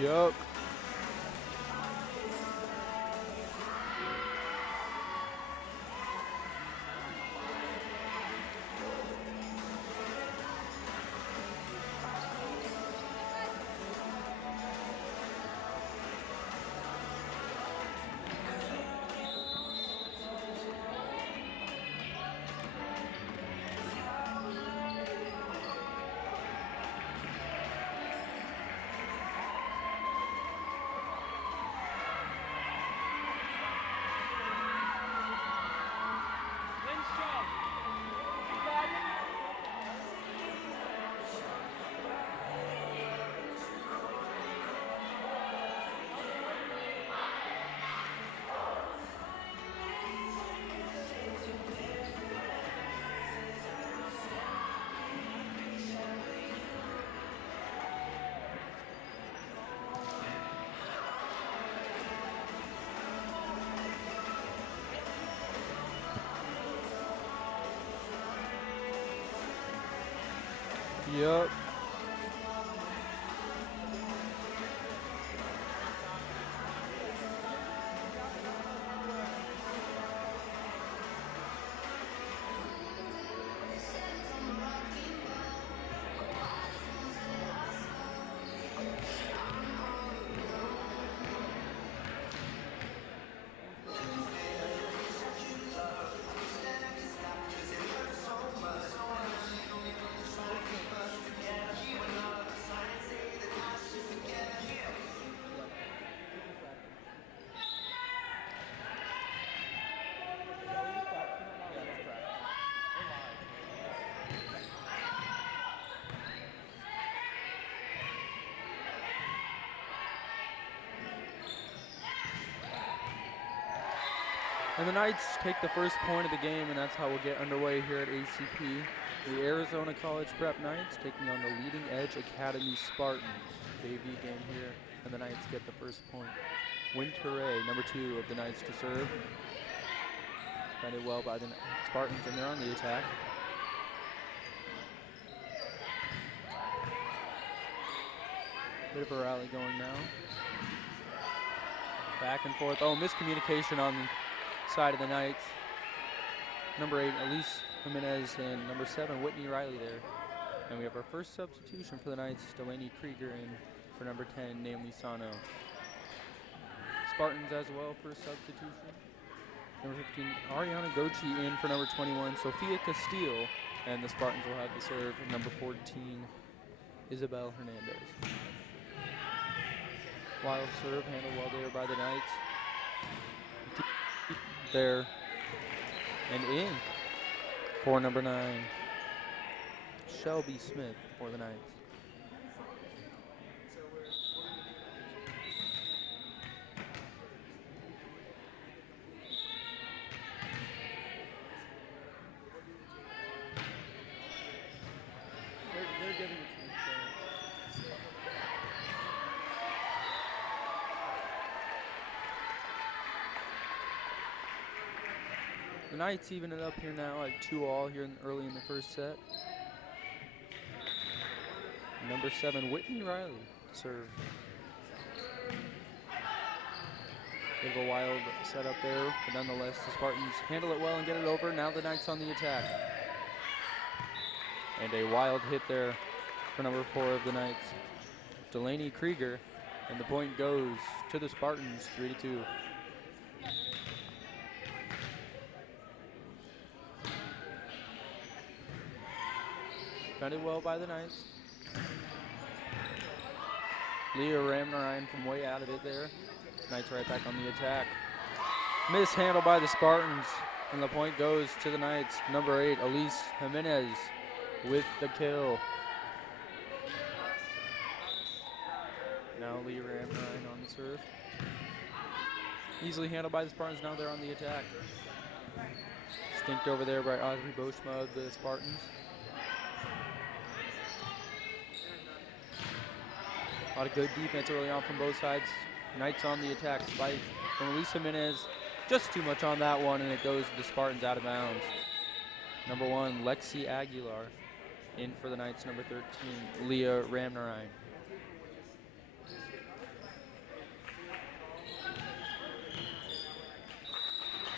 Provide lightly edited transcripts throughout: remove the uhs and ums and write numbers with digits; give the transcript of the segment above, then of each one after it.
Yup. Yup. And the Knights take the first point of the game, and that's how we'll get underway here at ACP. The Arizona College Prep Knights taking on the Leading Edge Academy Spartans. JV game here, and the Knights get the first point. Winteray, number 2 of the Knights to serve. Defended well by the Spartans, and they're on the attack. Bit of a rally going now. Back and forth. Oh, miscommunication on the side of the Knights. Number 8, Elise Jimenez, and number 7, Whitney Riley there. And we have our first substitution for the Knights, Delaney Krieger in for number 10, Naomi Sano. Spartans as well for a substitution. Number 15, Ariana Gochi in for number 21, Sophia Castile. And the Spartans will have the serve. Number 14, Isabel Hernandez. Wild serve, handled well there by the Knights. There and in for number 9, Shelby Smith for the Knights. They're giving it to me. The Knights even it up here now at 2-all here early in the first set. Number 7, Whitney Riley to serve. Bit of a wild setup there, but nonetheless the Spartans handle it well and get it over. Now the Knights on the attack. And a wild hit there for number 4 of the Knights, Delaney Krieger, and the point goes to the Spartans, 3-2. Defended well by the Knights. Leah Ramnarayan from way out of it there. Knights right back on the attack. Mishandled by the Spartans, and the point goes to the Knights. Number 8, Elise Jimenez with the kill. Now Leah Ramnarayan on the serve. Easily handled by the Spartans, now they're on the attack. Stinked over there by Audrey Boschma of the Spartans. A lot of good defense early on from both sides. Knights on the attack. Spike from Elisa Jimenez. Just too much on that one, and it goes to the Spartans out of bounds. Number 1, Lexi Aguilar. In for the Knights, number 13, Leah Ramnarayan.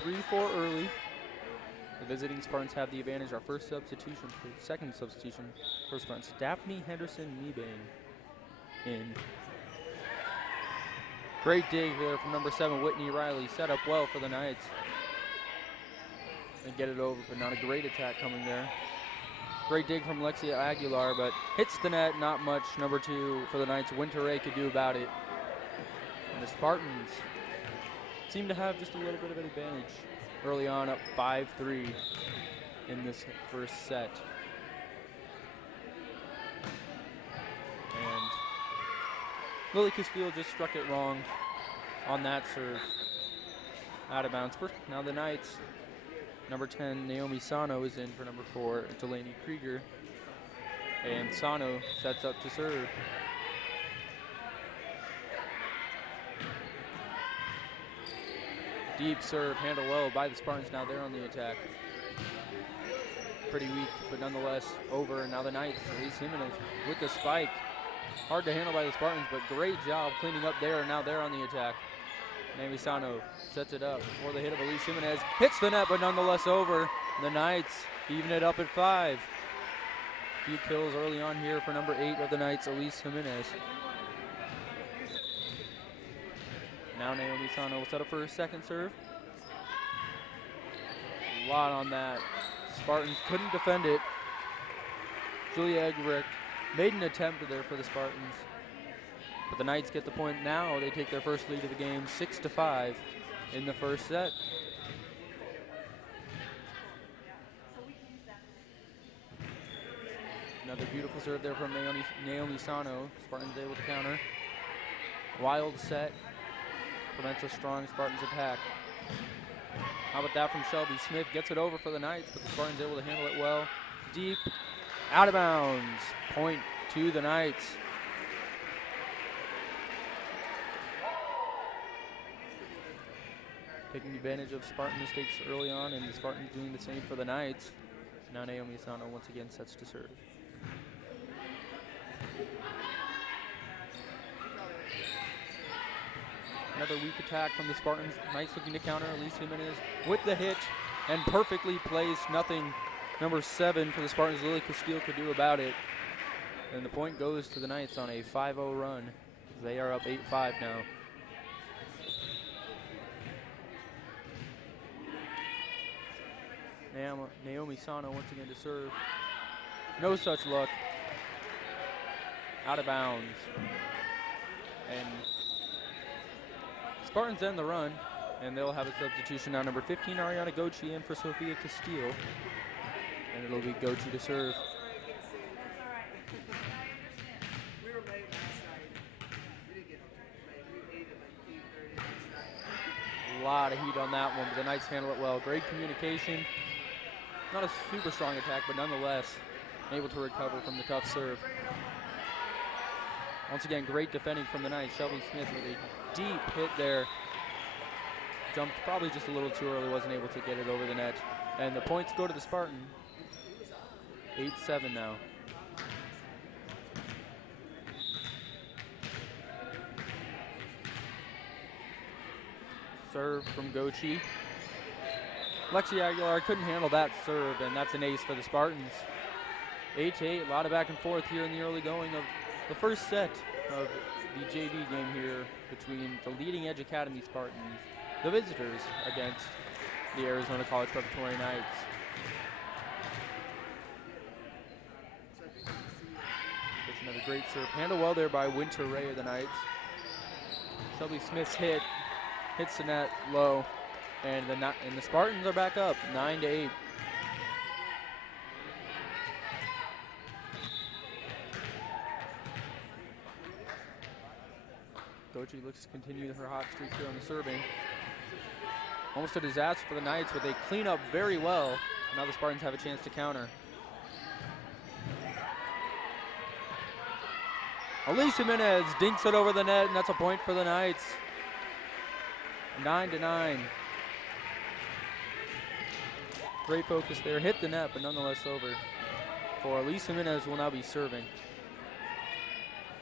3-4 early. The visiting Spartans have the advantage. Our first substitution, second substitution for Spartans. Daphne Henderson-Meebane in. Great dig there from number 7, Whitney Riley. Set up well for the Knights. And get it over, but not a great attack coming there. Great dig from Lexia Aguilar, but hits the net, not much. Number 2 for the Knights, Winter Ray could do about it. And the Spartans seem to have just a little bit of an advantage early on, up 5-3 in this first set. And Lily Castile just struck it wrong on that serve. Out of bounds. Now the Knights, number 10, Naomi Sano is in for number 4, Delaney Krieger. And Sano sets up to serve. Deep serve, handled well by the Spartans. Now they're on the attack. Pretty weak, but nonetheless over. And now the Knights, Elise Jimenez with the spike. Hard to handle by the Spartans, but great job cleaning up there. And now they're on the attack. Naomi Sano sets it up for the hit of Elise Jimenez. Hits the net, but nonetheless over. The Knights even it up at 5. Few kills early on here for number 8 of the Knights, Elise Jimenez. Now Naomi Sano will set up for her second serve. A lot on that. Spartans couldn't defend it. Julia Eggerick made an attempt there for the Spartans. But the Knights get the point now. They take their first lead of the game, 6-5 in the first set. Another beautiful serve there from Naomi Sano. Spartans able to counter. Wild set. Prevents a strong Spartans attack. How about that from Shelby Smith? Gets it over for the Knights, but the Spartans able to handle it well. Deep, out of bounds. Point to the Knights. Taking advantage of Spartan mistakes early on, and the Spartans doing the same for the Knights. Now Naomi Sano once again sets to serve. Another weak attack from the Spartans. Knights looking to counter. Elise Jimenez with the hit and perfectly placed. Nothing number 7 for the Spartans, Lily Castile, could do about it. And the point goes to the Knights on a 5-0 run. They are up 8-5 now. Naomi Sano once again to serve. No such luck. Out of bounds. And Spartans end the run, and they'll have a substitution now. Number 15, Ariana Gochi, in for Sophia Castile. And it'll be Gochi to serve. A lot of heat on that one, but the Knights handle it well. Great communication. Not a super strong attack, but nonetheless able to recover from the tough serve. Once again, great defending from the Knights. Shelby Smith with a deep hit there. Jumped probably just a little too early, wasn't able to get it over the net. And the points go to the Spartan. 8-7 now. Serve from Gochi. Lexi Aguilar couldn't handle that serve, and that's an ace for the Spartans. 8-8, a lot of back and forth here in the early going of the first set of the JV game here between the Leading Edge Academy Spartans, the visitors, against the Arizona College Preparatory Knights. There's another great serve. Handled well there by Winter Ray of the Knights. Shelby Smith's hit hits the net low, and the Spartans are back up 9-8. Gochi looks to continue her hot streak here on the serving. Almost a disaster for the Knights, but they clean up very well. Now the Spartans have a chance to counter. Elise Jimenez dinks it over the net, and that's a point for the Knights. 9-9. Great focus there. Hit the net, but nonetheless over. For Elise Jimenez will now be serving.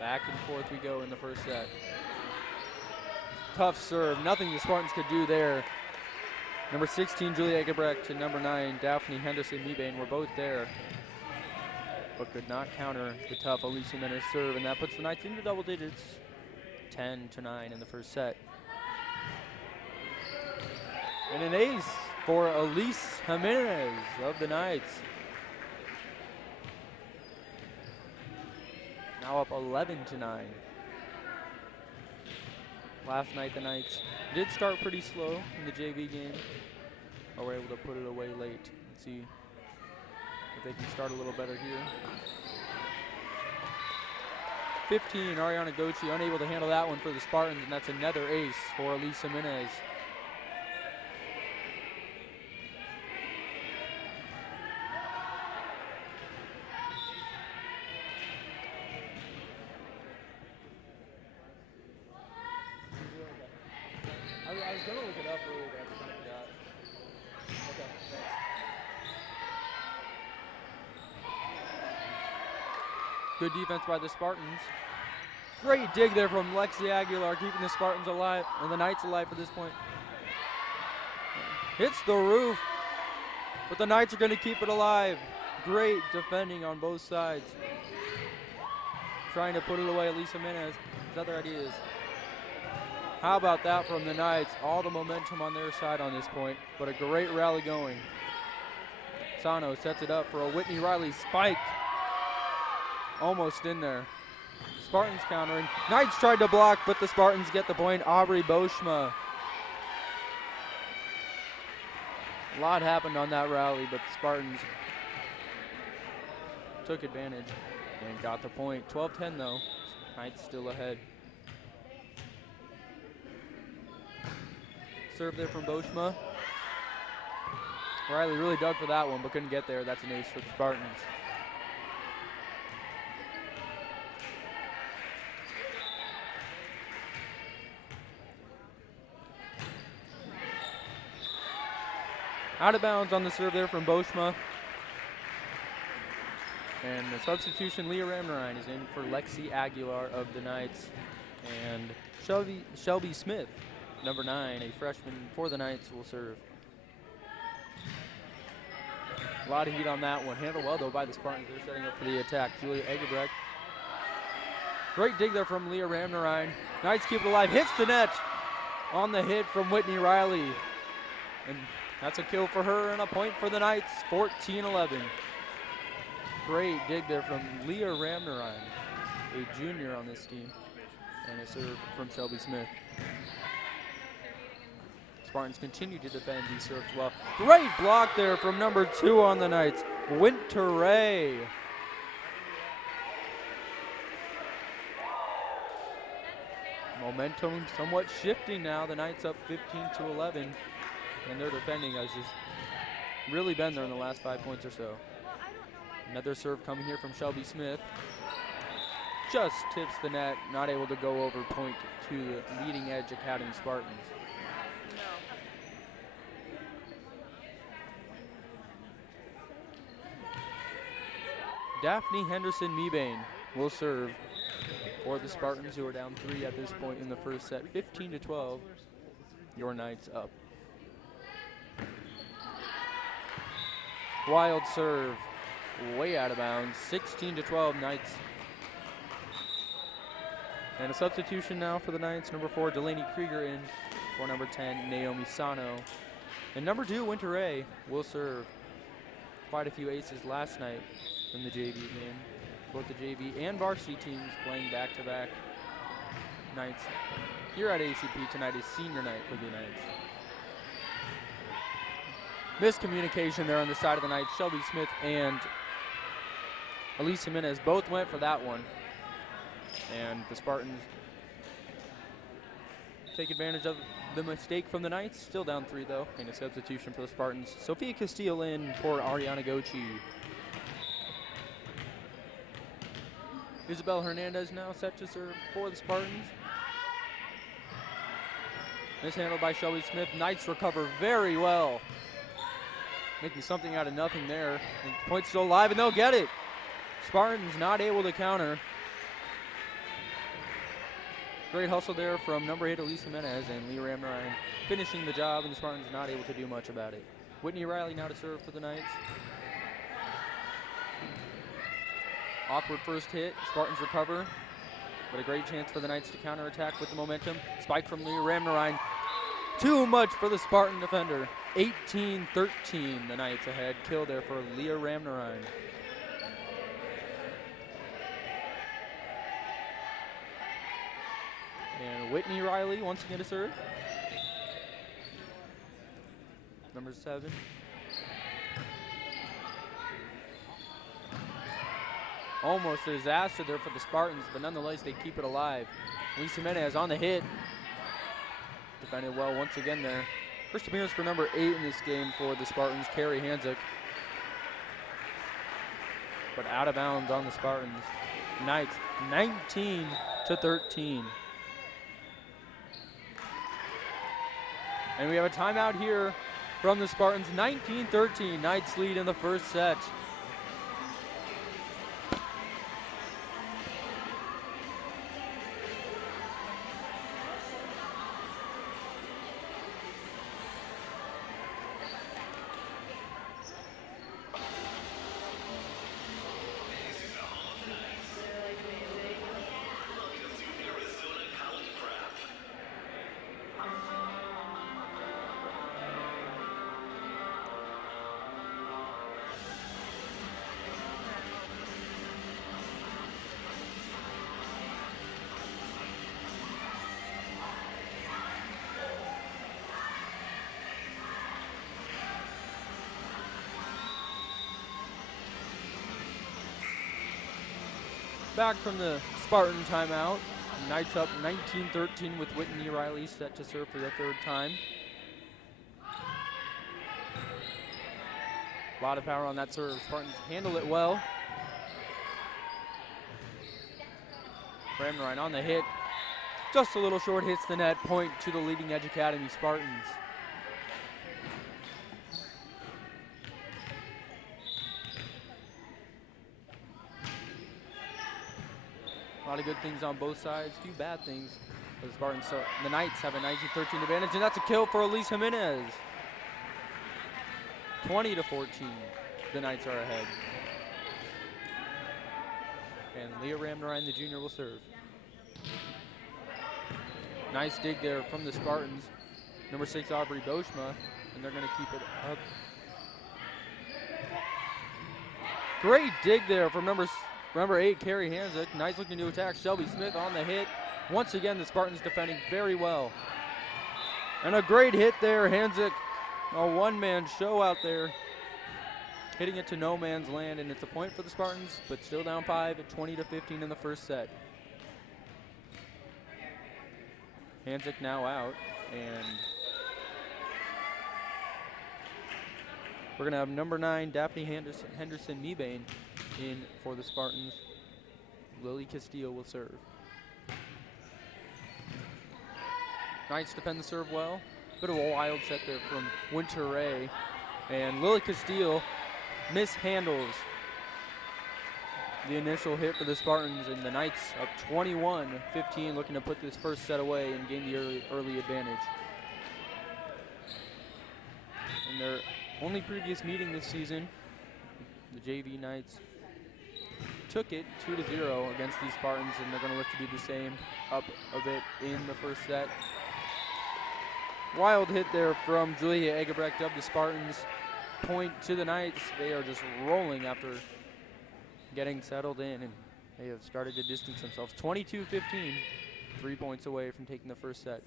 Back and forth we go in the first set. Tough serve. Nothing the Spartans could do there. Number 16, Julia Egebrecht, and number 9, Daphne Henderson-Mebane were both there, but could not counter the tough Elise Jimenez serve, and that puts the Knights into double digits, 10-9 in the first set. And an ace for Elise Jimenez of the Knights. Now up 11-9. Last night the Knights did start pretty slow in the JV game, but were able to put it away late. Let's see if they can start a little better here. 15, Ariana Gochi unable to handle that one for the Spartans, and that's another ace for Elise Jimenez. I was going to look it up earlier, but I kind of forgot. Okay, thanks. Good defense by the Spartans. Great dig there from Lexi Aguilar, keeping the Spartans alive, and the Knights alive at this point. Hits the roof, but the Knights are going to keep it alive. Great defending on both sides. Trying to put it away, Elise Jimenez. There's other ideas. How about that from the Knights? All the momentum on their side on this point, but a great rally going. Sano sets it up for a Whitney Riley spike. Almost in there. Spartans countering. Knights tried to block, but the Spartans get the point. Aubrey Boschma. A lot happened on that rally, but the Spartans took advantage and got the point. 12-10 though. Knights still ahead. Serve there from Boschma. Riley really dug for that one, but couldn't get there. That's an ace for the Spartans. Out of bounds on the serve there from Boschma. And the substitution, Leah Ramnarine, is in for Lexi Aguilar of the Knights. And Shelby Smith, number 9, a freshman for the Knights, will serve. A lot of heat on that one. Handled well, though, by the Spartans. They're setting up for the attack. Julia Egebrecht. Great dig there from Leah Ramnarine. Knights keep it alive. Hits the net on the hit from Whitney Riley. And that's a kill for her and a point for the Knights. 14-11. Great dig there from Leah Ramnarine, a junior on this team. And a serve from Shelby Smith. Spartans continue to defend these serves well. Great block there from number 2 on the Knights, Winter Ray. Momentum somewhat shifting now. The Knights up 15-11, and their defending has just really been there in the last 5 points or so. Another serve coming here from Shelby Smith. Just tips the net, not able to go over point to the Leading Edge Academy Spartans. Daphne Henderson-Mebane will serve for the Spartans, who are down 3 at this point in the first set. 15-12, your Knights up. Wild serve, way out of bounds. 16-12 Knights. And a substitution now for the Knights. Number 4, Delaney Krieger in for number 10, Naomi Sano. And number 2, Winter Ray, will serve. Quite a few aces last night in the JV game. Both the JV and varsity teams playing back-to-back nights. Here at ACP tonight is senior night for the Knights. Miscommunication there on the side of the Knights. Shelby Smith and Elise Jimenez both went for that one. And the Spartans take advantage of the mistake from the Knights. Still down 3 though, and a substitution for the Spartans. Sophia Castillo in for Ariana Gochi. Isabel Hernandez now set to serve for the Spartans. Mishandled by Shelby Smith. Knights recover very well. Making something out of nothing there. And the point's still alive, and they'll get it. Spartans not able to counter. Great hustle there from number 8, Elise Jimenez, and Lee Ramnarine finishing the job, and the Spartans not able to do much about it. Whitney Riley now to serve for the Knights. Awkward first hit. Spartans recover, but a great chance for the Knights to counterattack with the momentum. Spike from Lee Ramnarine. Too much for the Spartan defender. 18-13, the Knights ahead. Kill there for Leah Ramnarine. And Whitney Riley once again to serve. Number 7. Almost a disaster there for the Spartans, but nonetheless they keep it alive. Lisa Jimenez on the hit. Defended well once again there. First appearance for number 8 in this game for the Spartans, Carrie Hanzik. But out of bounds on the Spartans. Knights 19-13. And we have a timeout here from the Spartans. 19-13, Knights lead in the first set. Back from the Spartan timeout. Knights up 19-13 with Whitney Riley set to serve for the 3rd time. A lot of power on that serve. Spartans handle it well. Ramnarine on the hit. Just a little short, hits the net. Point to the Leading Edge Academy Spartans. A lot of good things on both sides, few bad things for the Spartans. So the Knights have a 19-13 advantage, and that's a kill for Elise Jimenez. 20-14, the Knights are ahead. And Leah Ramnarine, the junior, will serve. Nice dig there from the Spartans. Number 6, Aubrey Boschma, and they're going to keep it up. Great dig there from number 8, Carrie Hanzik. Knights looking to attack. Shelby Smith on the hit. Once again, the Spartans defending very well. And a great hit there. Hanzik, a one-man show out there. Hitting it to no man's land, and it's a point for the Spartans, but still down 5 at 20-15 in the first set. Hanzik now out, and we're gonna have number 9, Daphne Henderson-Mebane in for the Spartans. Lily Castillo will serve. Knights defend the serve well. Bit of a wild set there from Winter Ray. And Lily Castillo mishandles the initial hit for the Spartans, and the Knights up 21-15, looking to put this first set away and gain the early advantage. In their only previous meeting this season, the JV Knights took it 2-0 against these Spartans, and they're going to look to do the same up a bit in the first set. Wild hit there from Julia Egebrecht of the Spartans. Point to the Knights. They are just rolling after getting settled in, and they have started to distance themselves. 22-15, 3 points away from taking the first set.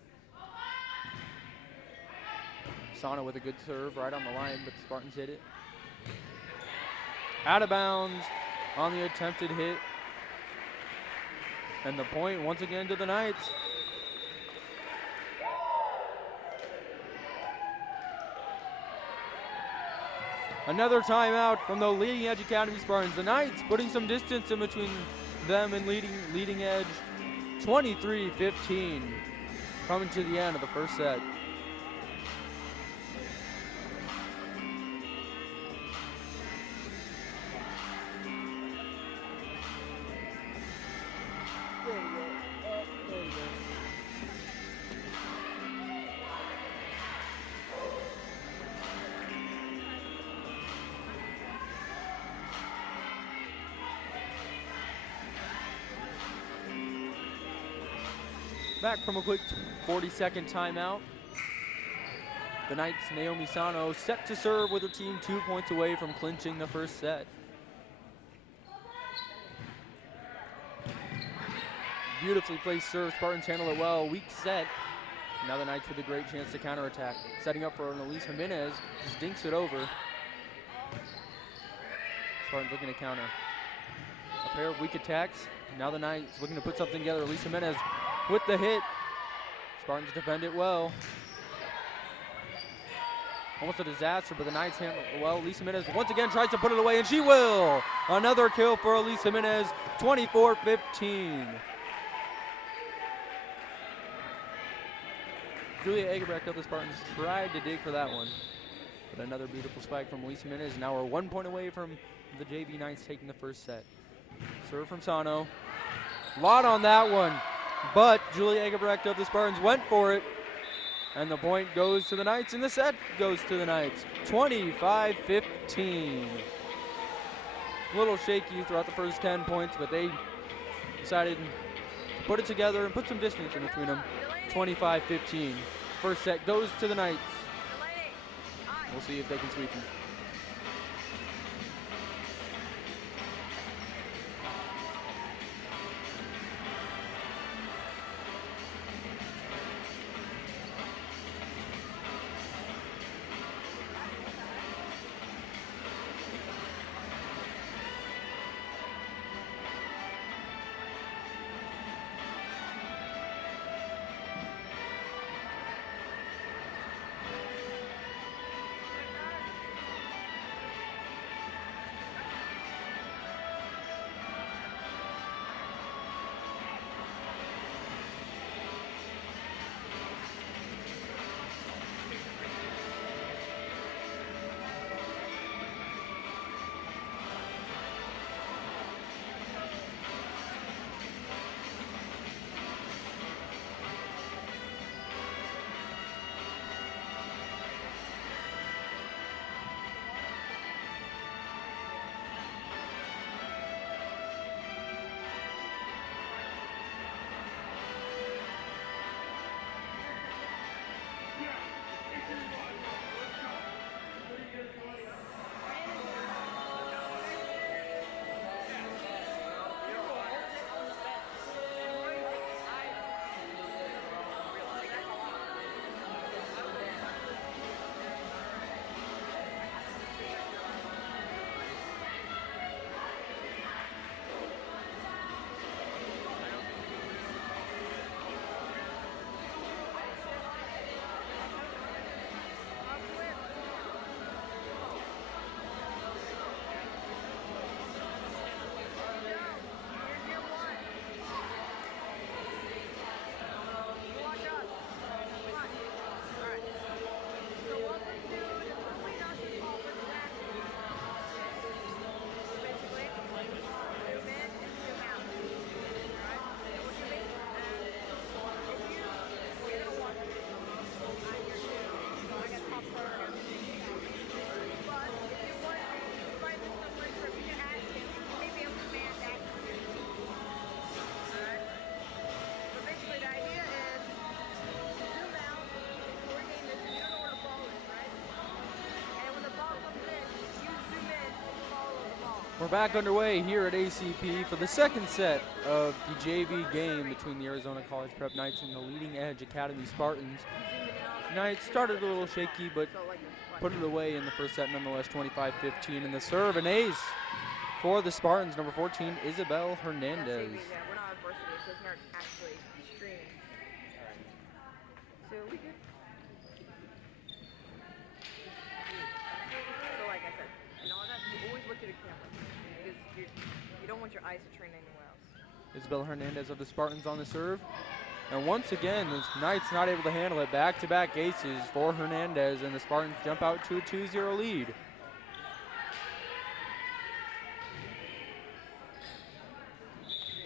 Sana with a good serve right on the line, but the Spartans hit it. Out of bounds on the attempted hit. And the point once again to the Knights. Another timeout from the Leading Edge Academy Spartans. The Knights putting some distance in between them and Leading Edge. 23-15, coming to the end of the first set. There we go. Back from a quick 40-second timeout. The Knights' Naomi Sano set to serve with her team 2 points away from clinching the first set. Beautifully placed serve. Spartans handle it well. Weak set. Now the Knights with a great chance to counterattack. Setting up for an Elise Jimenez. Just dinks it over. Spartans looking to counter. A pair of weak attacks. Now the Knights looking to put something together. Elise Jimenez with the hit. Spartans defend it well. Almost a disaster, but the Knights handle it well. Elise Jimenez once again tries to put it away, and she will! Another kill for Elise Jimenez, 24-15. Julia Egerbrecht of the Spartans tried to dig for that one. But another beautiful spike from Elise Jimenez. Now we're 1 point away from the JV Knights taking the first set. Serve from Sano. Lot on that one. But Julia Egerbrecht of the Spartans went for it. And the point goes to the Knights, and the set goes to the Knights. 25-15. A little shaky throughout the first 10 points, but they decided to put it together and put some distance in between them. 25-15. First set goes to the Knights. We'll see if they can sweep them. We're back underway here at ACP for the second set of the JV game between the Arizona College Prep Knights and the Leading Edge Academy Spartans. Knights started a little shaky, but put it away in the first set nonetheless, 25-15. And the serve, an ace for the Spartans, number 14, Isabel Hernandez. Yeah, we're not on varsity, so it's not actually streaming. So we good. So like I said, and all that, you always look at the camera because you don't want your eyes to train anywhere else. Isabel Hernandez of the Spartans on the serve. And once again, the Knights not able to handle it. Back-to-back aces for Hernandez, and the Spartans jump out to a 2-0 lead.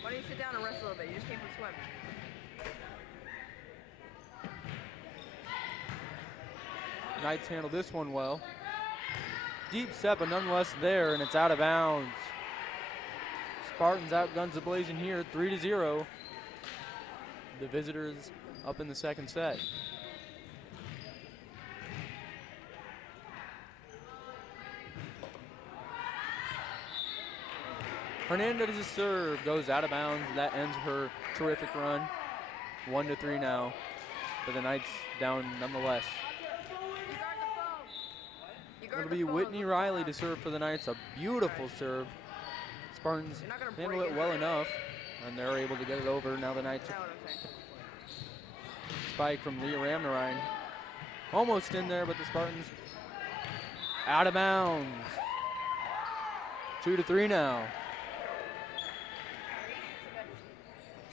Why don't you sit down and rest a little bit? You just came from swim. Knights handle this one well. Deep set, but nonetheless there, and it's out of bounds. Spartans outguns the Blazing here, 3-0. the visitors up in the second set. Hernandez's serve goes out of bounds. That ends her terrific run. 1-3 now, but the Knights down nonetheless. It'll be Whitney Riley to serve for the Knights. A beautiful serve. Spartans handle it well enough, and they're able to get it over. Now the Knights spike from Leah Ramnarine. Almost in there, but the Spartans out of bounds. 2-3 now.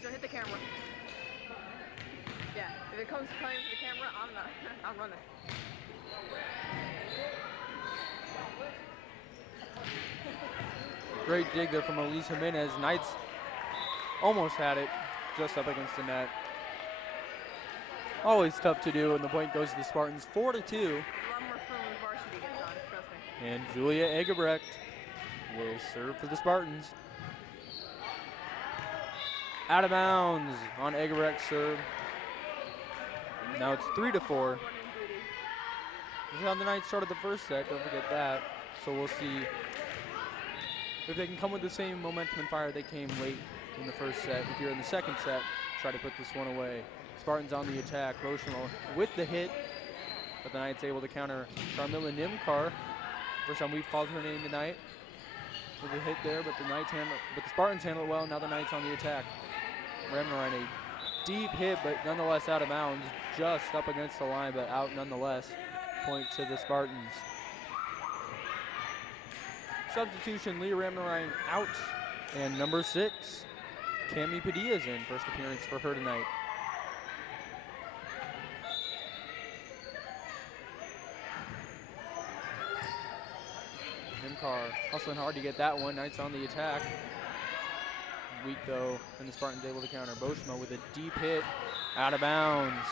So hit the camera. Yeah, if it comes coming to the camera, I'm running. Great dig there from Elise Jimenez. Knights almost had it, just up against the net. Always tough to do, and the point goes to the Spartans. 4-2. A lot more fun when varsity gets on, trust me. And Julia Egebrecht will serve for the Spartans. Out of bounds on Egebrecht's serve. Now it's 3-4. This is how the Knights started the first set, don't forget that. So we'll see if they can come with the same momentum and fire they came late in the first set. If you're in the second set, try to put this one away. Spartans on the attack. Boschmo with the hit, but the Knights able to counter Sharmila Nimkar. First time we've called her name tonight. With a hit there, but the Spartans handle it well. Now the Knights on the attack. Ramnarine, a deep hit, but nonetheless out of bounds. Just up against the line, but out nonetheless. Point to the Spartans. Substitution, Leah Ramnarine out. And number 6, Cami Padilla's in. First appearance for her tonight. Nimkar hustling hard to get that one. Knights on the attack. Weak though, and the Spartans able to counter. Boschmo with a deep hit. Out of bounds.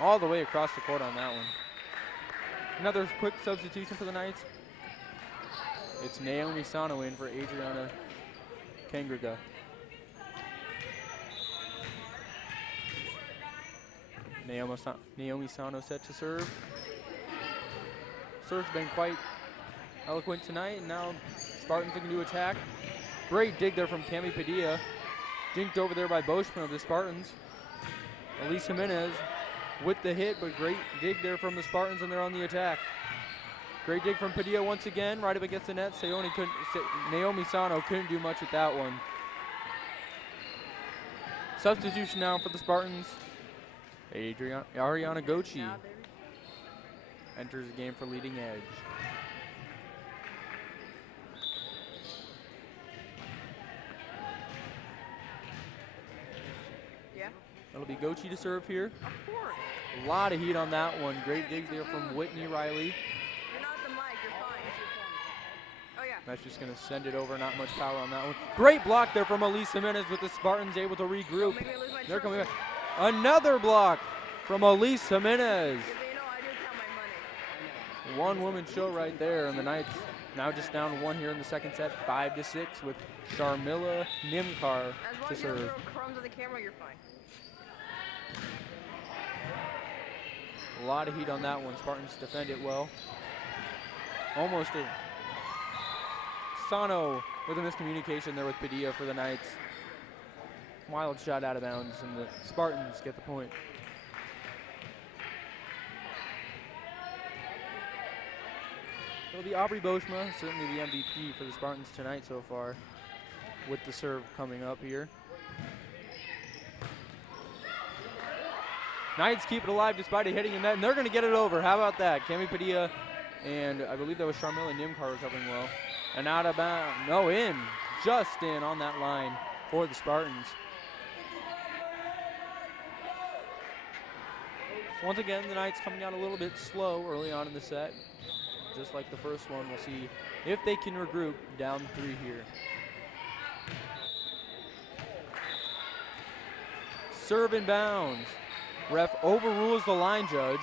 All the way across the court on that one. Another quick substitution for the Knights. It's Naomi Sano in for Adriana Kangriga. Naomi Sano set to serve. Serve's been quite eloquent tonight, and now Spartans looking to attack. Great dig there from Cami Padilla. Dinked over there by Boschman of the Spartans. Elise Jimenez with the hit, but great dig there from the Spartans, and they're on the attack. Great dig from Padilla once again, right up against the net. Naomi Sano couldn't do much with that one. Substitution now for the Spartans. Ariana Gochi enters the game for leading edge. Yeah. That'll be Gochi to serve here. Of course. A lot of heat on that one. Great dig there from Whitney Riley. You're not the mic, you're fine. Oh yeah. That's just going to send it over. Not much power on that one. Great block there from Elise Jimenez with the Spartans able to regroup. Make me lose my They're coming back. trophy. Another block from Elise Jimenez. Yeah, but you know, I do count my money. One woman show right there, and the Knights now just down 1 here in the second set, 5-6 with Sharmila Nimkar As long to as you don't serve. throw crumbs at the camera, you're fine. A lot of heat on that one. Spartans defend it well. Almost a Sano with a miscommunication there with Padilla for the Knights. Wild shot out of bounds, and the Spartans get the point. It'll be Aubrey Boschma, certainly the MVP for the Spartans tonight so far, with the serve coming up here. Knights keep it alive despite it hitting in net, and they're going to get it over. How about that? Cami Padilla, and I believe that was Sharmila Nimkar recovering well. And out of bounds, no, in, just in on that line for the Spartans. Once again, the Knights coming out a little bit slow early on in the set. Just like the first one, we'll see if they can regroup down 3 here. Serve in bounds. Ref overrules the line judge.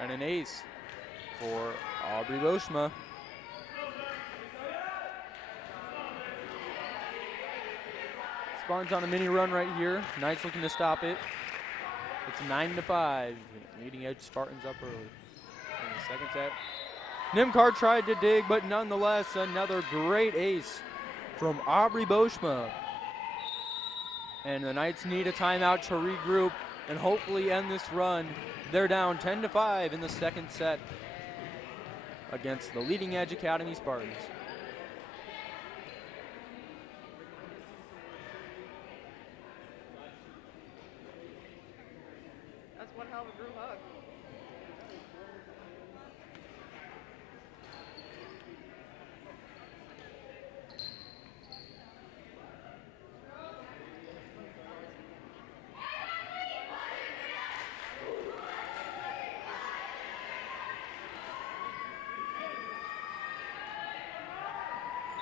And an ace for Aubrey Boschma. Spartans on a mini run right here. Knights looking to stop it. It's 9-5. Leading edge Spartans up early. In the second set. Nimkar tried to dig, but nonetheless, another great ace from Aubrey Boschma. And the Knights need a timeout to regroup and hopefully end this run. They're down 10-5 in the second set against the Leading Edge Academy Spartans. That's one hell of a group hug.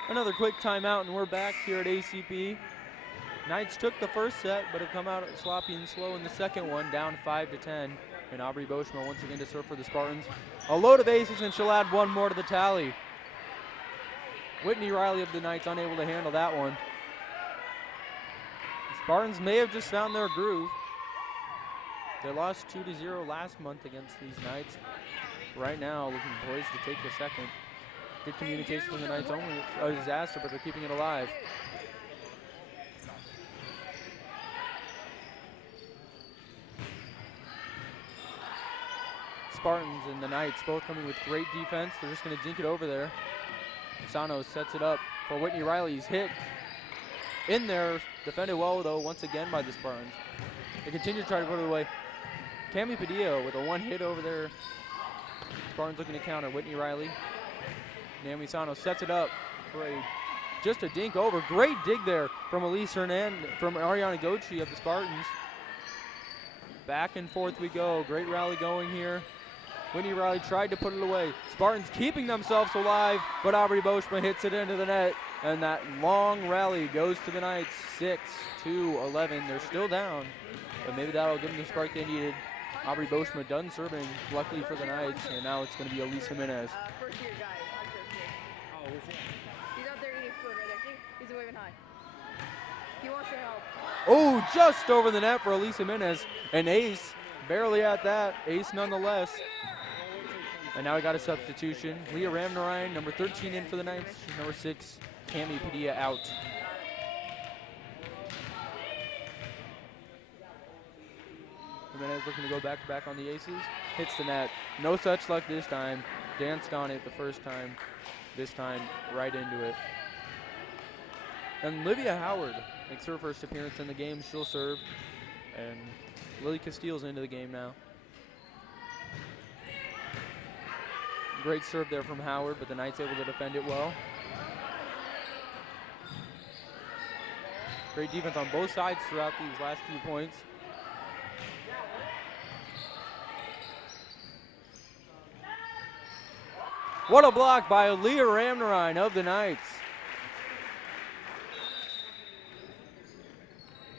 Another quick timeout, and we're back here at ACP. Knights took the first set, but have come out sloppy and slow in the second one, down 5-10. And Aubrey Boschma once again to serve for the Spartans. A load of aces, and she'll add one more to the tally. Whitney Riley of the Knights unable to handle that one. The Spartans may have just found their groove. They lost 2-0 last month against these Knights. Right now, looking poised to take the second. Good communication from the Knights, only a disaster, but they're keeping it alive. Spartans and the Knights both coming with great defense. They're just going to dink it over there. Sano sets it up for Whitney Riley. He's hit in there, defended well though once again by the Spartans. They continue to try to put it away. Cami Padilla with a one hit over there. Spartans looking to counter. Whitney Riley. Naomi Sano sets it up for just a dink over. Great dig there from Elise Hernandez, from Ariana Gochi of the Spartans. Back and forth we go. Great rally going here. Whitney Riley tried to put it away. Spartans keeping themselves alive, but Aubrey Boschma hits it into the net. And that long rally goes to the Knights, 6-11. They're still down, but maybe that'll give them the spark they needed. Aubrey Boschma done serving, luckily for the Knights, and now it's going to be Elise Jimenez. First year guy. Oh, what's that? He's out there eating food right there. See? He's waving high. He wants to help. Oh, just over the net for Elise Jimenez. An ace, barely at that. Ace nonetheless. And now we got a substitution. Leah Ramnarine, number 13 in for the Knights. Number 6, Cami Padilla out. Jimenez looking to go back-to-back on the aces. Hits the net. No such luck this time. Danced on it the first time. This time, right into it. And Livia Howard makes her first appearance in the game. She'll serve. And Lily Castile's into the game now. Great serve there from Howard, but the Knights able to defend it well. Great defense on both sides throughout these last few points. What a block by Leah Ramnarine of the Knights.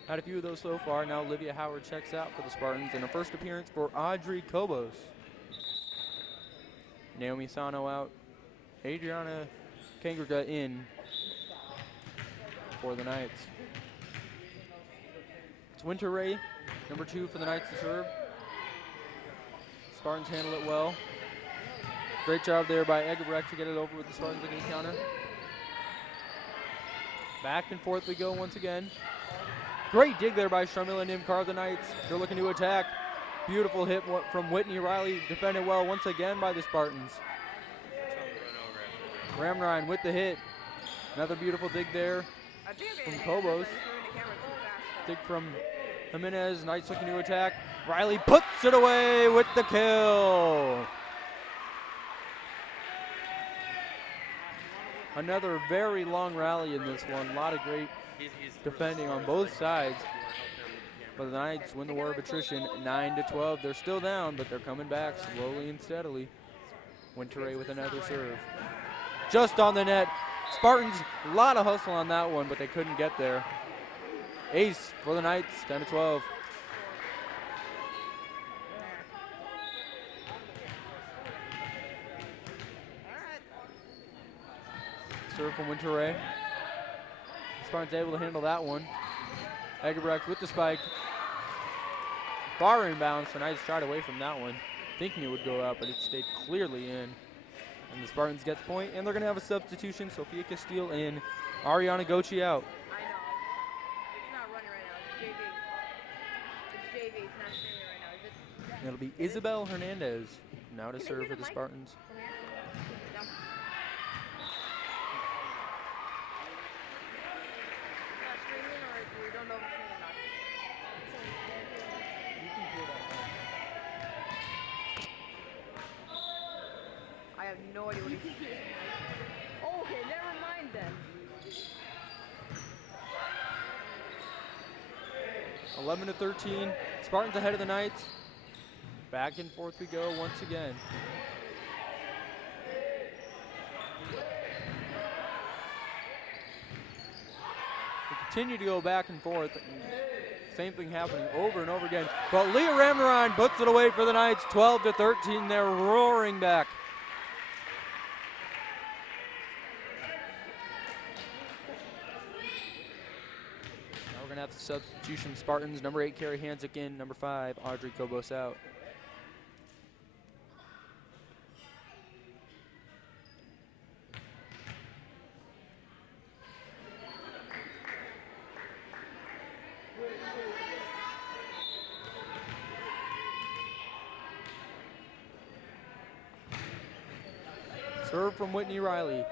Had a few of those so far. Now Olivia Howard checks out for the Spartans in her first appearance for Audrey Kobos. Naomi Sano out. Adriana Kangerga in for the Knights. It's Winter Ray, number 2 for the Knights to serve. Spartans handle it well. Great job there by Egebrecht to get it over with the Spartans looking to counter. Back and forth we go once again. Great dig there by Sharmila Nimkar of the Knights. They're looking to attack. Beautiful hit from Whitney Riley, defended well once again by the Spartans. Ramnarine with the hit. Another beautiful dig there from Kobos. Dig from Jimenez. Knights looking to attack. Riley puts it away with the kill. Another very long rally in this one. A lot of great defending on both sides. But the Knights win the war of attrition 9-12. They're still down, but they're coming back slowly and steadily. Winteray with another serve. Just on the net. Spartans, a lot of hustle on that one, but they couldn't get there. Ace for the Knights, 10-12. Serve from Winteray. Spartans able to handle that one. Egebrecht with the spike. Far inbounds, so Knights tried away from that one, thinking it would go out, but it stayed clearly in. And the Spartans get the point, and they're going to have a substitution. Sophia Castile in, Ariana Gochi out. I know. It's not running right now. It's JV. It's JV. It's not streaming right now, is it? It'll be Isabel Hernandez now to Can I serve hear for the the mic? Spartans. From here? No. It's not streaming, or you don't know if it's streaming or not? I have no idea what he's saying. Oh, okay, never mind then. 11-13, Spartans ahead of the Knights. Back and forth we go once again. We continue to go back and forth. Same thing happening over and over again. But Leah Ramnarine puts it away for the Knights. 12-13, they're roaring back. Now we're gonna have the substitution. Spartans, number 8, Carrie Hansick in. Number 5, Audrey Kobos out. Serve from Whitney Riley.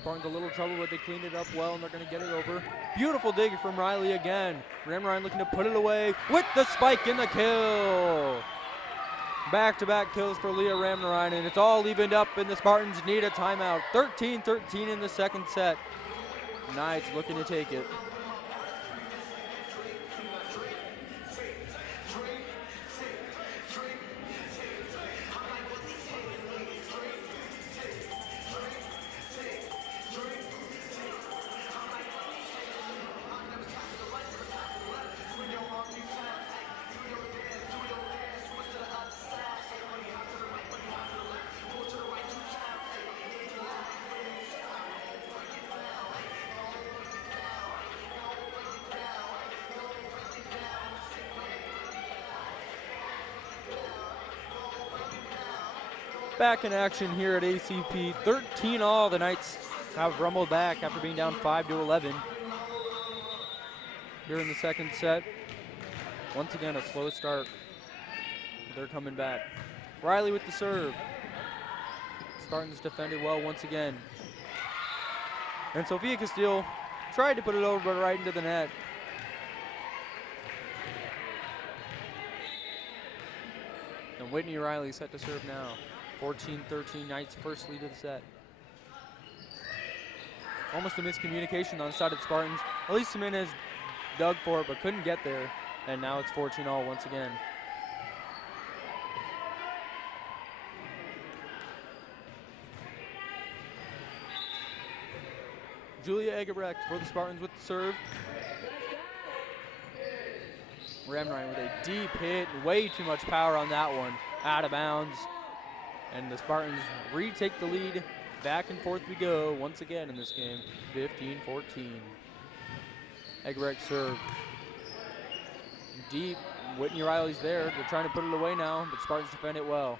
Spartans a little trouble, but they cleaned it up well, and they're going to get it over. Beautiful dig from Riley again. Ramrine looking to put it away with the spike and the kill. Back-to-back kills for Leah Ramnarine, and it's all evened up, and the Spartans need a timeout. 13-13 in the second set. Knights looking to take it. Back in action here at ACP, 13-all. The Knights have rumbled back after being down 5-11. Here in the second set, once again a slow start. They're coming back. Riley with the serve. Spartans defended well once again. And Sophia Castile tried to put it over, but right into the net. And Whitney Riley set to serve now. 14-13, Knights first lead of the set. Almost a miscommunication on the side of the Spartans. Elisa Jimenez dug for it, but couldn't get there. And now it's 14-all once again. Julia Egebrecht for the Spartans with the serve. Ramrine with a deep hit, way too much power on that one. Out of bounds. And the Spartans retake the lead. Back and forth we go once again in this game. 15-14. Egebrecht serve. Deep. Whitney Riley's there. They're trying to put it away now, but Spartans defend it well.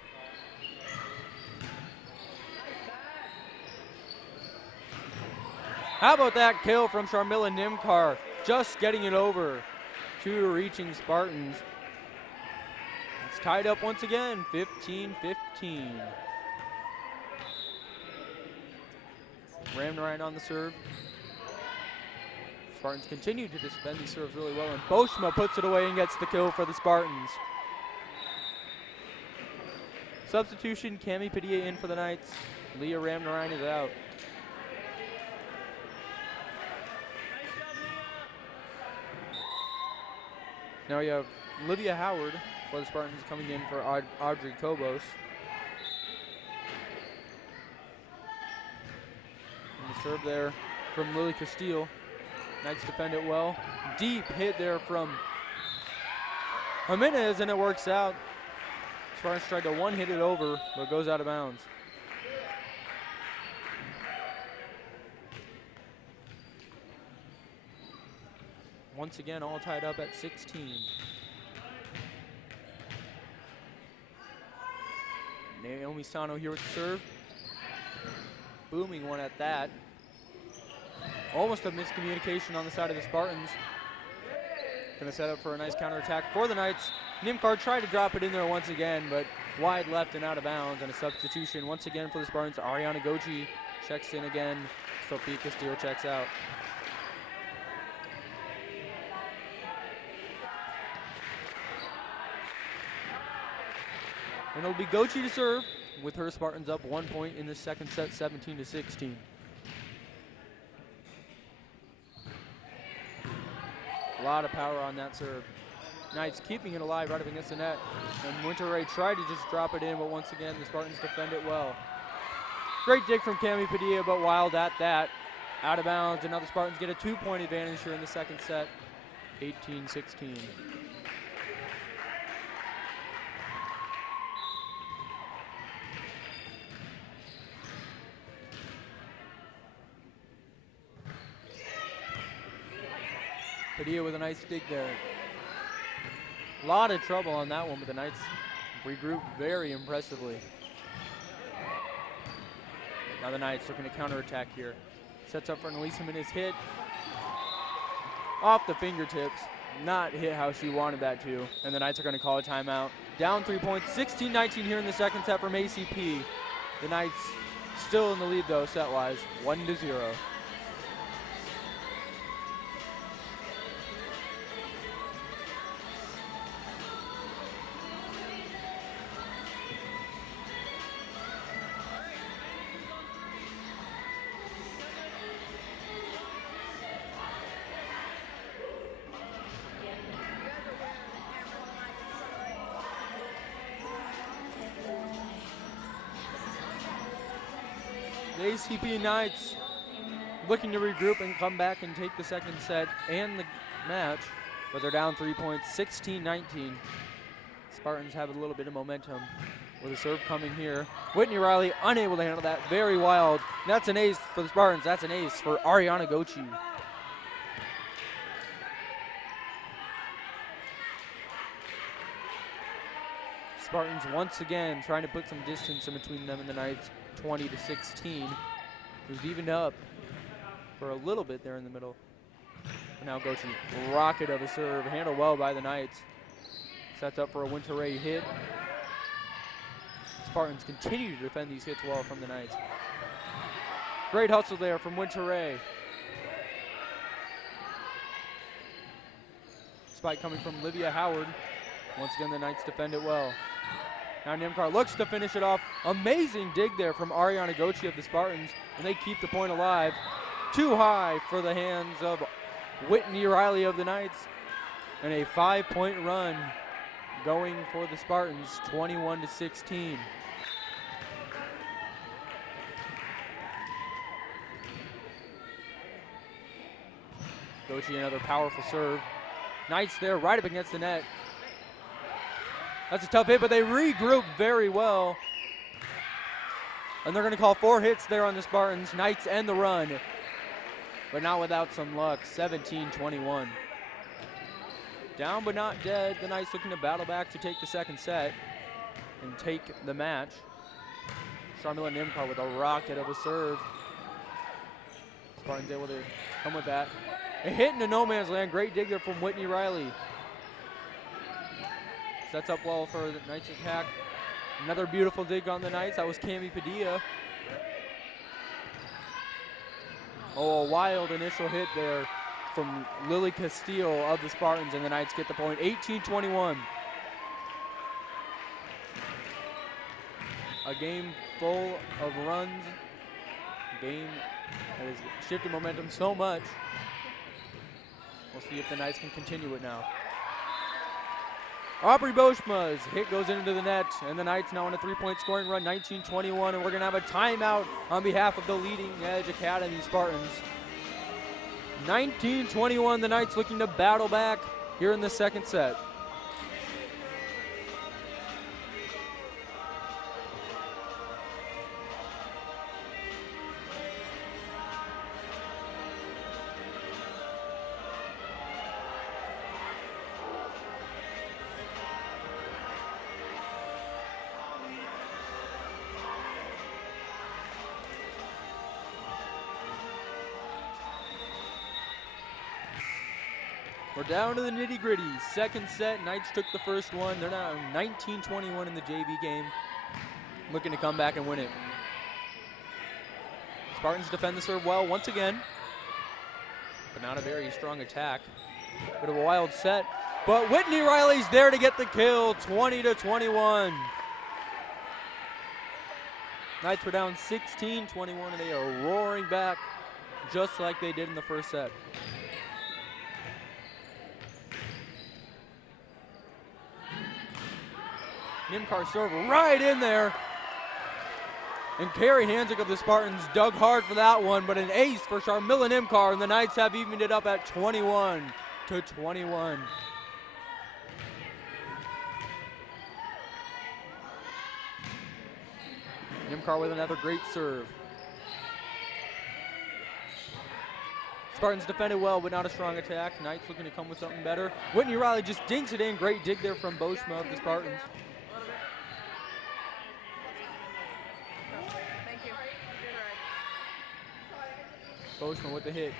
How about that kill from Sharmila Nimkar? Just getting it over to reaching Spartans. It's tied up once again, 15-15. Ramnarine on the serve. Spartans continue to defend these serves really well, and Boschma puts it away and gets the kill for the Spartans. Substitution, Cami Padilla in for the Knights. Leah Ramnarine is out. Now you have Olivia Howard for the Spartans coming in for Audrey Kobos. And the serve there from Lily Castile. Knights defend it well. Deep hit there from Jimenez, and it works out. Spartans tried to one-hit it over, but it goes out of bounds. once again all tied up at 16. Naomi Sano here with the serve. Booming one at that. Almost a miscommunication on the side of the Spartans. Gonna set up for a nice counterattack for the Knights. Nimkar tried to drop it in there once again, but wide left and out of bounds, and a substitution once again for the Spartans. Ariana Gochi checks in again. Sophie Castillo checks out. And it'll be Gochi to serve, with her Spartans up 1 point in the second set, 17-16. A lot of power on that serve. Knights keeping it alive right up against the net. And Monterrey tried to just drop it in, but once again, the Spartans defend it well. Great dig from Cami Padilla, but wild at that. Out of bounds, and now the Spartans get a 2-point advantage here in the second set, 18-16. Padilla with a nice dig there. A lot of trouble on that one, but the Knights regroup very impressively. Now the Knights looking to counterattack here. Sets up for an Elisa Muniz hit. Off the fingertips. Not hit how she wanted that to. And the Knights are going to call a timeout. Down 3 points, 16-19 here in the second set from ACP. The Knights still in the lead though, set-wise, 1-0. The ACP Knights looking to regroup and come back and take the second set and the match, but they're down 3 points, 16-19. Spartans have a little bit of momentum with a serve coming here. Whitney Riley unable to handle that, very wild. And that's an ace for the Spartans, that's an ace for Ariana Gochi. Spartans once again trying to put some distance in between them and the Knights, 20-16. It was evened up for a little bit there in the middle. And now Gochi, rocket of a serve, handled well by the Knights. Sets up for a Winter Ray hit. Spartans continue to defend these hits well from the Knights. Great hustle there from Winter Ray. Spike coming from Livia Howard. Once again, the Knights defend it well. Now Nimkar looks to finish it off. Amazing dig there from Ariana Gochi of the Spartans, and they keep the point alive. Too high for the hands of Whitney Riley of the Knights. And a 5-point run going for the Spartans, 21-16. Gochi another powerful serve. Knights there right up against the net. That's a tough hit, but they regroup very well. And they're going to call 4 hits there on the Spartans. Knights end the run, but not without some luck, 17-21. Down but not dead. The Knights looking to battle back to take the second set and take the match. Sharmila Nimkar with a rocket of a serve. Spartans able to come with that. A hit into no man's land. Great dig there from Whitney Riley. Sets up well for the Knights attack. Another beautiful dig on the Knights. That was Cami Padilla. Oh, a wild initial hit there from Lily Castillo of the Spartans, and the Knights get the point, 18-21. A game full of runs. A game that has shifted momentum so much. We'll see if the Knights can continue it now. Aubrey Boschma's hit goes into the net, and the Knights now on a 3-point scoring run, 19-21, and we're going to have a timeout on behalf of the Leading Edge Academy Spartans. 19-21, the Knights looking to battle back here in the second set. We're down to the nitty-gritty. Second set, Knights took the first one. They're now 19-21 in the JV game. Looking to come back and win it. Spartans defend the serve well once again, but not a very strong attack. Bit of a wild set, but Whitney Riley's there to get the kill, 20-21. Knights were down 16-21, and they are roaring back just like they did in the first set. Nimkar serve right in there. And Carrie Hanzik of the Spartans dug hard for that one, but an ace for Sharmila Nimkar, and the Knights have evened it up at 21-21. Nimkar with another great serve. Spartans defended well, but not a strong attack. Knights looking to come with something better. Whitney Riley just dinks it in. Great dig there from Boschma of the Spartans. Boschma with the hit.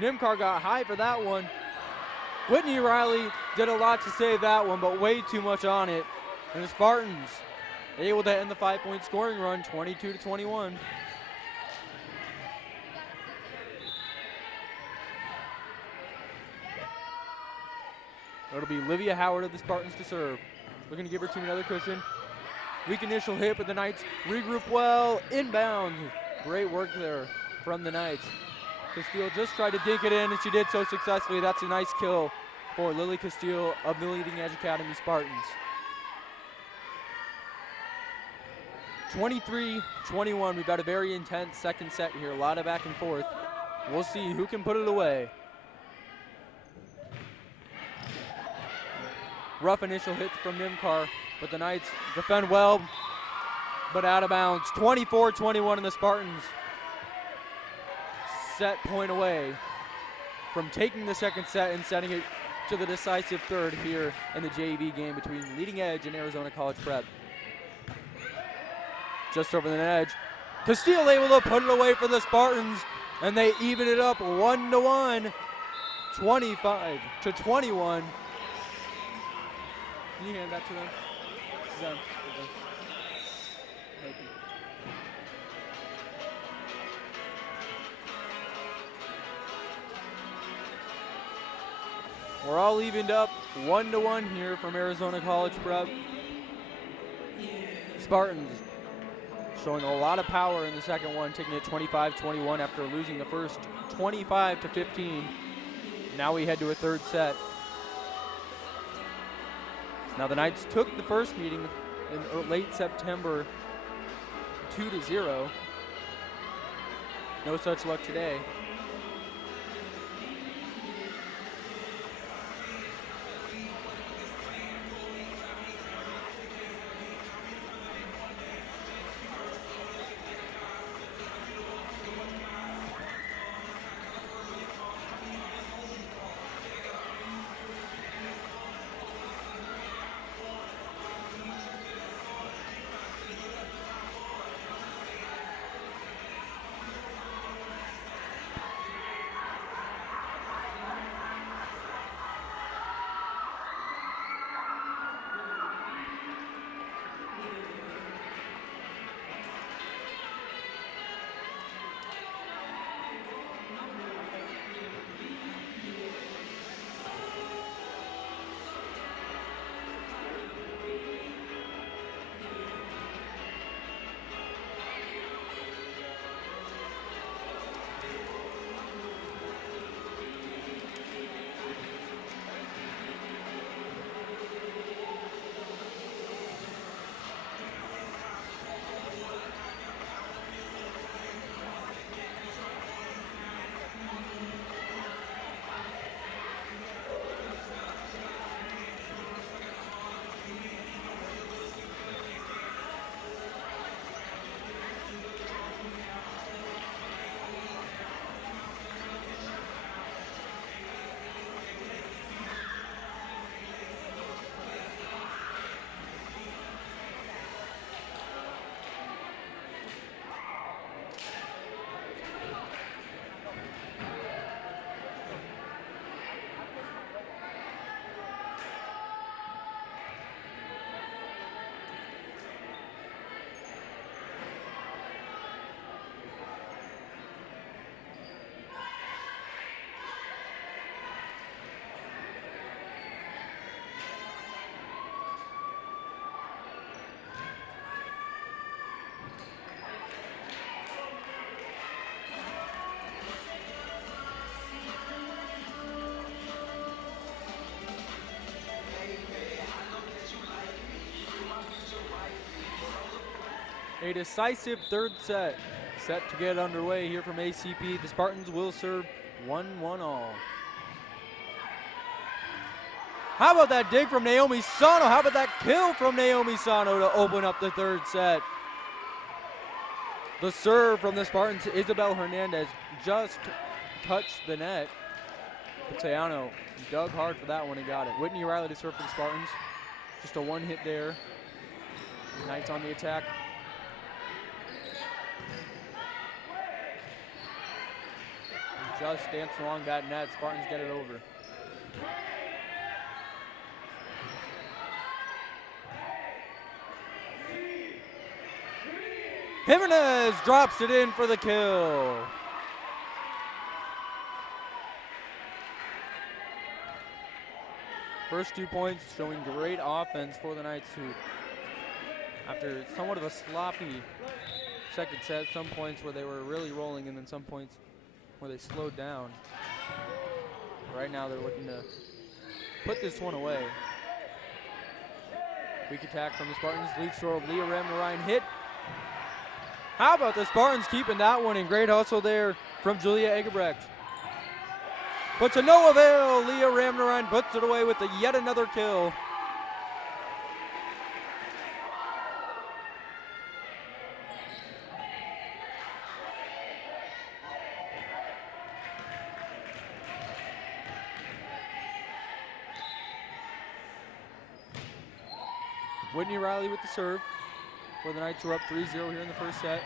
Nimkar got high for that one. Whitney Riley did a lot to save that one, but way too much on it. And the Spartans able to end the 5-point scoring run, 22-21. It'll be Livia Howard of the Spartans to serve. Looking to give her team another cushion. Weak initial hit, but the Knights regroup well. Inbound. Great work there from the Knights. Castile just tried to dink it in, and she did so successfully. That's a nice kill for Lily Castile of the Leading Edge Academy Spartans. 23-21. We've got a very intense second set here. A lot of back and forth. We'll see who can put it away. Rough initial hit from Nimkar, but the Knights defend well, but out of bounds. 24-21, and the Spartans set point away from taking the second set and setting it to the decisive third here in the JV game between Leading Edge and Arizona College Prep. Just over the edge. Castile able to put it away for the Spartans, and they even it up 1-1, 25-21. Can you hand that to them? Done. Thank you. We're all evened up 1-1 here from Arizona College Prep. Spartans showing a lot of power in the second one, taking it 25-21 after losing the first 25-15. Now we head to a third set. Now the Knights took the first meeting in late September 2-0. No such luck today. A decisive third set set to get underway here from ACP. The Spartans will serve 1-1 all. How about that dig from Naomi Sano? How about that kill from Naomi Sano to open up the third set? The serve from the Spartans, Isabel Hernandez, just touched the net. Pateano dug hard for that one and got it. Whitney Riley to serve for the Spartans. Just a one hit there. Knights on the attack. Just dance along that net. Spartans get it over. Jimenez drops it in for the kill. First 2 points showing great offense for the Knights, who, after somewhat of a sloppy second set, some points where they were really rolling and then some points where they slowed down. Right now they're looking to put this one away. Weak attack from the Spartans. Lead stroke of Leah Ramnarine hit. How about the Spartans keeping that one in? Great hustle there from Julia Egebrecht. But to no avail, Leah Ramnarine puts it away with yet another kill. Whitney Riley with the serve. For the Knights are up 3-0 here in the first set.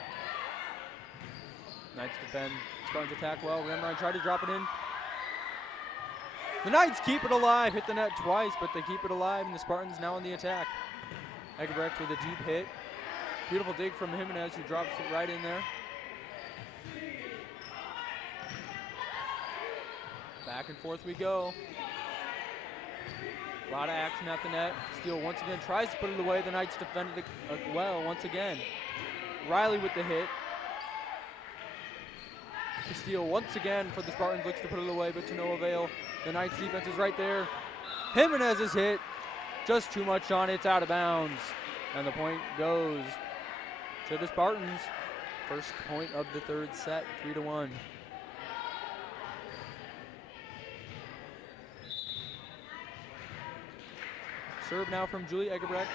Knights defend. Spartans attack well. Ramnarine tried to drop it in. The Knights keep it alive. Hit the net twice, but they keep it alive, and the Spartans now on the attack. Egebrecht with a deep hit. Beautiful dig from Jimenez, who drops it right in there. Back and forth we go. A lot of action at the net. Steele once again tries to put it away. The Knights defended it well once again. Riley with the hit. Steele once again for the Spartans looks to put it away, but to no avail. The Knights defense is right there. Jimenez's hit. Just too much on it. It's out of bounds. And the point goes to the Spartans. First point of the third set, 3-1. Serve now from Julie Egebrecht.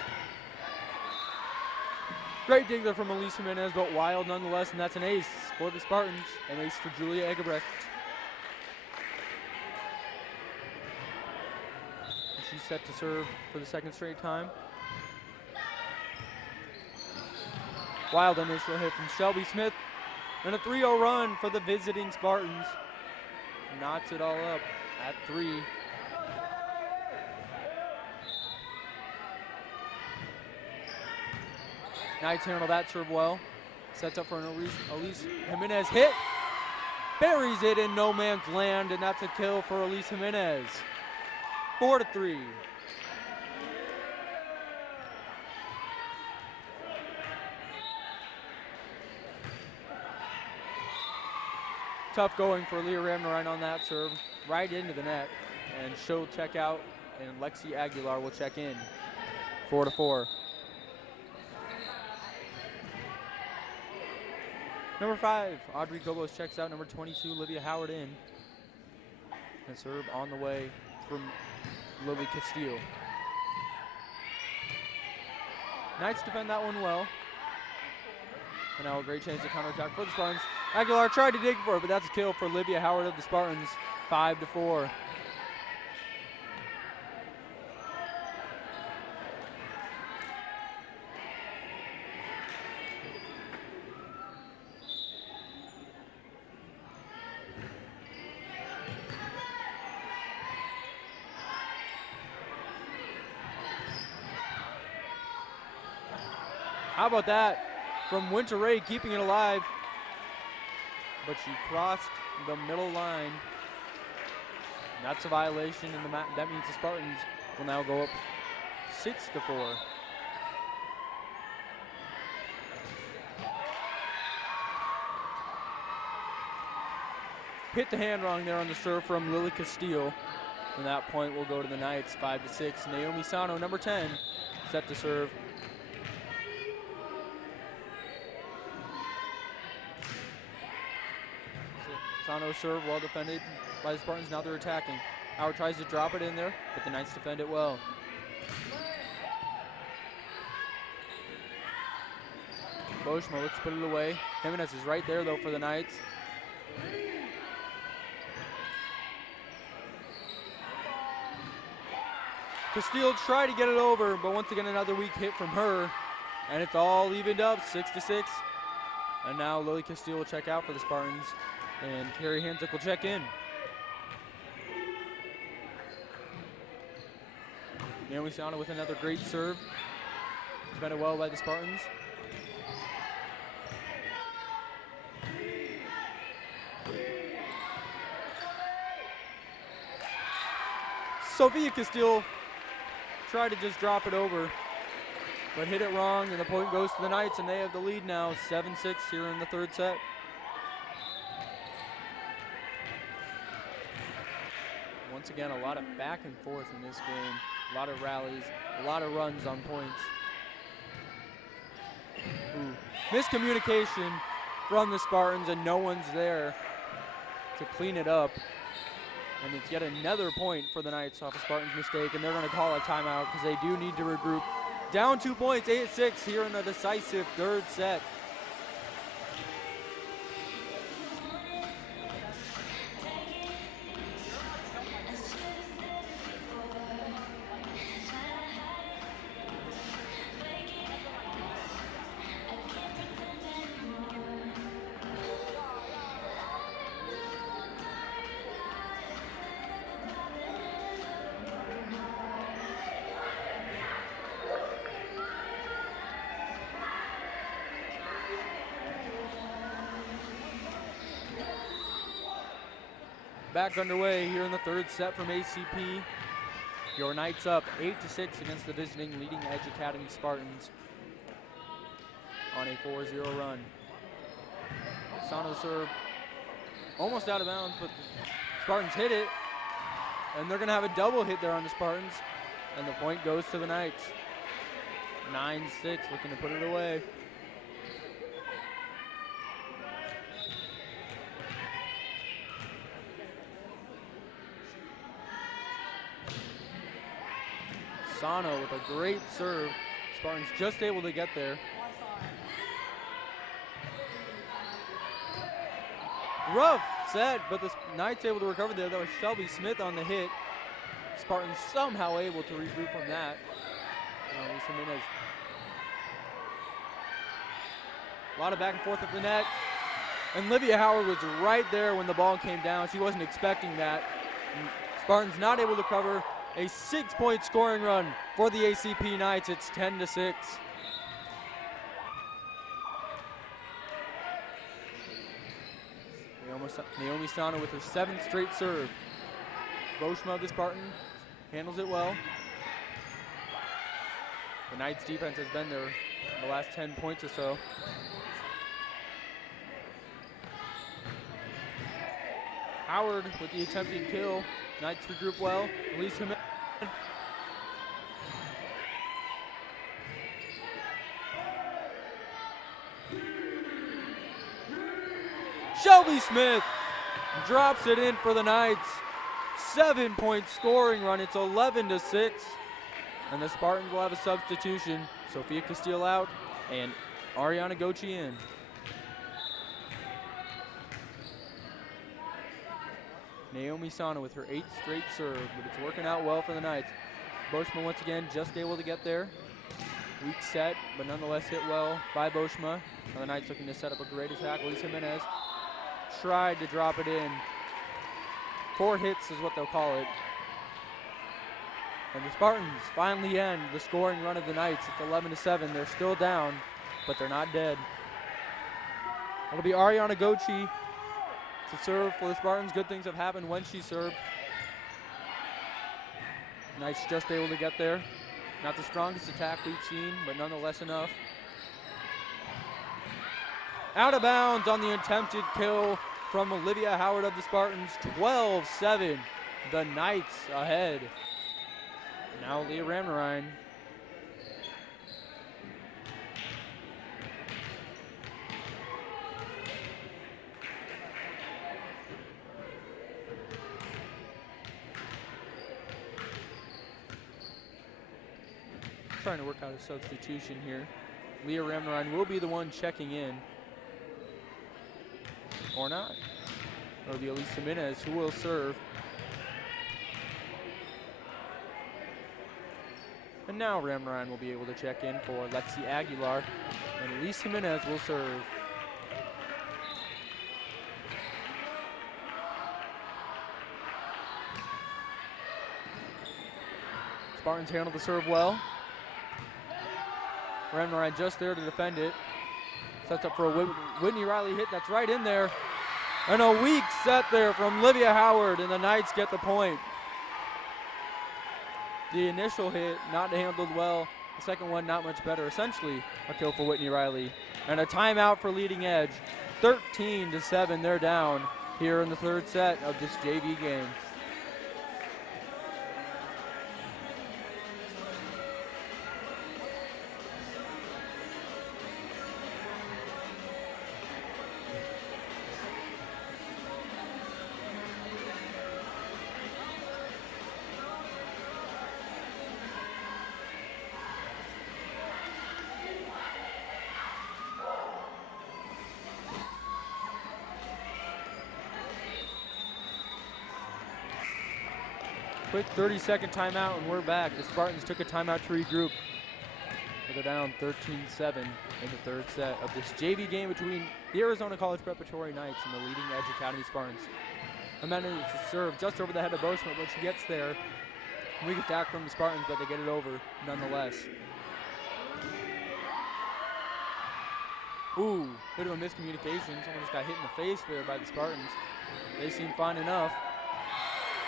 Great dig there from Elise Jimenez, but wild nonetheless, and that's an ace for the Spartans. An ace for Julia Egebrecht. And she's set to serve for the second straight time. Wild initial hit from Shelby Smith. And a 3-0 run for the visiting Spartans. Knots it all up at 3. Knights handle that serve well. Sets up for an Elise Jimenez hit. Buries it in no man's land, and that's a kill for Elise Jimenez. 4-3. Tough going for Leah Ramnarine on that serve. Right into the net. And she'll check out, and Lexi Aguilar will check in. 4-4. Number 5, Audrey Gobos checks out. Number 22, Olivia Howard in. And serve on the way from Lily Castillo. Knights defend that one well. And now a great chance to counterattack for the Spartans. Aguilar tried to dig for it, but that's a kill for Olivia Howard of the Spartans. 5-4. How about that from Winter Ray, keeping it alive, but she crossed the middle line. That's a violation, and that means the Spartans will now go up 6-4. Hit the hand wrong there on the serve from Lily Castillo. From that point, will go to the Knights, 5-6. Naomi Sano, number 10, set to serve. Sano serve, well defended by the Spartans. Now they're attacking. Howard tries to drop it in there, but the Knights defend it well. Boschma looks to put it away. Jimenez is right there though for the Knights. Castile tried to get it over, but once again another weak hit from her. And it's all evened up, 6-6. And now Lily Castile will check out for the Spartans, and Carrie Hansick will check in. Naomi Sano with another great serve. Defended well by the Spartans. Sophia Castile tried to just drop it over, but hit it wrong, and the point goes to the Knights, and they have the lead now, 7-6 here in the third set. Once again, a lot of back and forth in this game. A lot of rallies, a lot of runs on points. Ooh. Miscommunication from the Spartans, and no one's there to clean it up. And it's yet another point for the Knights off a Spartans mistake, and they're going to call a timeout because they do need to regroup. Down 2 points, 8-6 here in the decisive third set. Back underway here in the third set from ACP. Your Knights up 8-6 against the visiting Leading Edge Academy Spartans on a 4-0 run. Sano serve almost out of bounds, but the Spartans hit it, and they're going to have a double hit there on the Spartans, and the point goes to the Knights. 9-6, looking to put it away. Sano with a great serve. Spartans just able to get there. Rough set, but the Knights able to recover there. That was Shelby Smith on the hit. Spartans somehow able to regroup from that. A lot of back and forth at the net. And Livia Howard was right there when the ball came down. She wasn't expecting that. And Spartans not able to cover. A 6-point scoring run for the ACP Knights. It's 10-6. Naomi Sano with her 7th straight serve. Boschma of the Spartan handles it well. The Knights defense has been there in the last 10 points or so. Howard with the attempted kill. Knights regroup well. Release him in. Shelby Smith drops it in for the Knights. 7-point scoring run. It's 11-6. And the Spartans will have a substitution. Sophia Castile out and Ariana Gochi in. Naomi Sano with her 8th straight serve, but it's working out well for the Knights. Boschma once again just able to get there. Weak set, but nonetheless hit well by Boschma. Now the Knights looking to set up a great attack. Luis Jimenez tried to drop it in. 4 hits is what they'll call it. And the Spartans finally end the scoring run of the Knights. It's 11-7. They're still down, but they're not dead. It'll be Ariana Gochi to serve for the Spartans. Good things have happened when she served. Knights just able to get there. Not the strongest attack we've seen, but nonetheless enough. Out of bounds on the attempted kill from Olivia Howard of the Spartans. 12-7. The Knights ahead. Now Leah Ramnarine. trying to work out a substitution here. Leah Ramnarine will be the one checking in. Or not. It'll be Elise Jimenez who will serve. And now Ramnarine will be able to check in for Lexi Aguilar. And Elise Jimenez will serve. Spartans handle the serve well. Ramnarine just there to defend it. Sets up for a Whitney Riley hit that's right in there. And a weak set there from Livia Howard, and the Knights get the point. The initial hit not handled well. The second one not much better. Essentially a kill for Whitney Riley. And a timeout for Leading Edge. 13-7, they're down here in the third set of this JV game. Quick 30-second timeout, and we're back. The Spartans took a timeout to regroup. They're down 13-7 in the third set of this JV game between the Arizona College Preparatory Knights and the Leading Edge Academy Spartans. Amanda to serve just over the head of Boschman, but she gets there. Weak attack from the Spartans, but they get it over nonetheless. Ooh, bit of a miscommunication. Someone just got hit in the face there by the Spartans. They seem fine enough.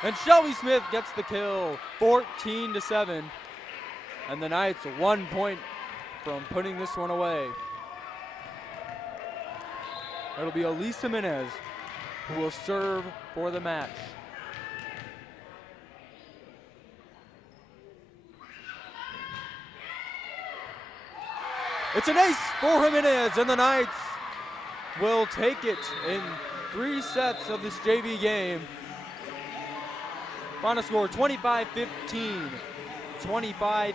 And Shelby Smith gets the kill, 14-7. And the Knights 1 point from putting this one away. It'll be Elise Jimenez who will serve for the match. It's an ace for Jimenez, and the Knights will take it in 3 sets of this JV game. Final score 25-15, 25-21,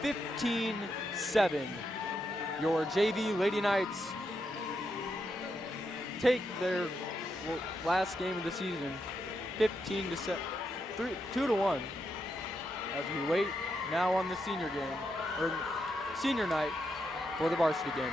15-7. Your JV Lady Knights take their last game of the season, 15-7, 2-1. As we wait now on the senior game, or senior night for the varsity game.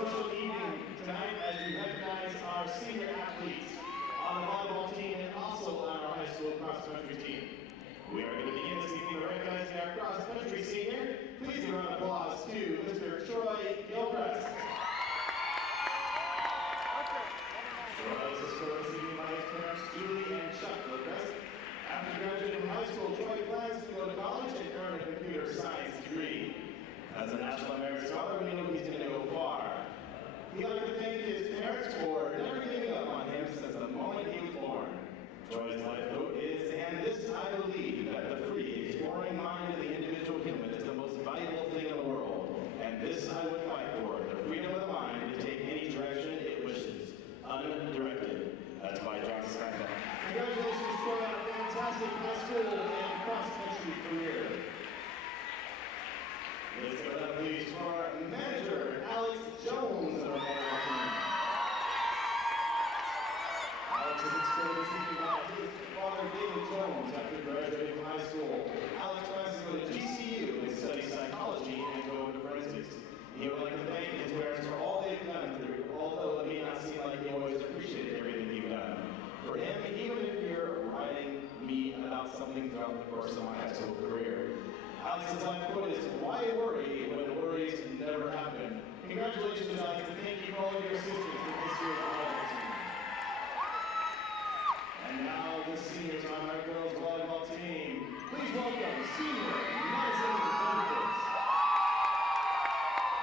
special evening tonight as we recognize our senior athletes on the volleyball team and also on our high school cross-country team. We are going to begin this evening by recognizing our cross-country senior. Please give a round of applause to Mr. Troy Gilchrist. Troy is escorted this evening by his parents, Julie and Chuck Gilchrist. After graduating from high school, Troy plans to go to college and earn a computer science degree. As a National Merit Scholar, we know he's going to go far. We'd like to thank his parents for never giving up on him since the moment he was born. Troy's life quote is, "And this I believe, that the free, exploring mind of the individual human is the most valuable thing in the world. And this I would fight for, the freedom of the mind to take any direction it wishes, undirected." That's by John Steinbeck. Congratulations, Troy, on a fantastic high school and cross-country career. Let's go down, please, for manager Alex Jones of our volleyball team. Alex is escorted this evening by his father, David Jones, after graduating from high school. Alex plans to go to GCU and study psychology and go into forensics. He would like to thank his parents for all they've done through, although it may not seem like he always appreciated everything you've done. For him, even if you're writing me about something throughout the course of my high school career, Alex's life quote is, "Why worry when worries never happen?" Congratulations, Alex, and thank you for all of your assistance with this year's volleyball team. And now the seniors on our girls volleyball team. Please welcome senior Madison Benefits.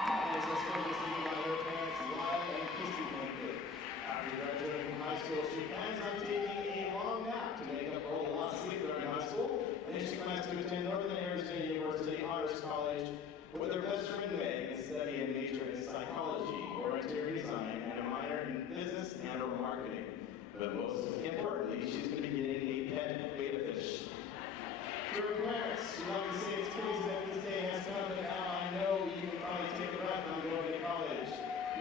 Madison is escorted this evening by her parents, Lyle and Christy Benefit. After graduating from high school, she plans on taking a long nap to make up for all the lost sleep during high school. Then she plans to attend Northern Arizona University Honors College with her best friend Meg and study a major in psychology or interior design and a minor in business and or marketing. But most importantly, she's going to be getting a pet beta fish. To her parents, we'd like to say it's crazy that this day has come, and now I know you can probably take a breath on going to college.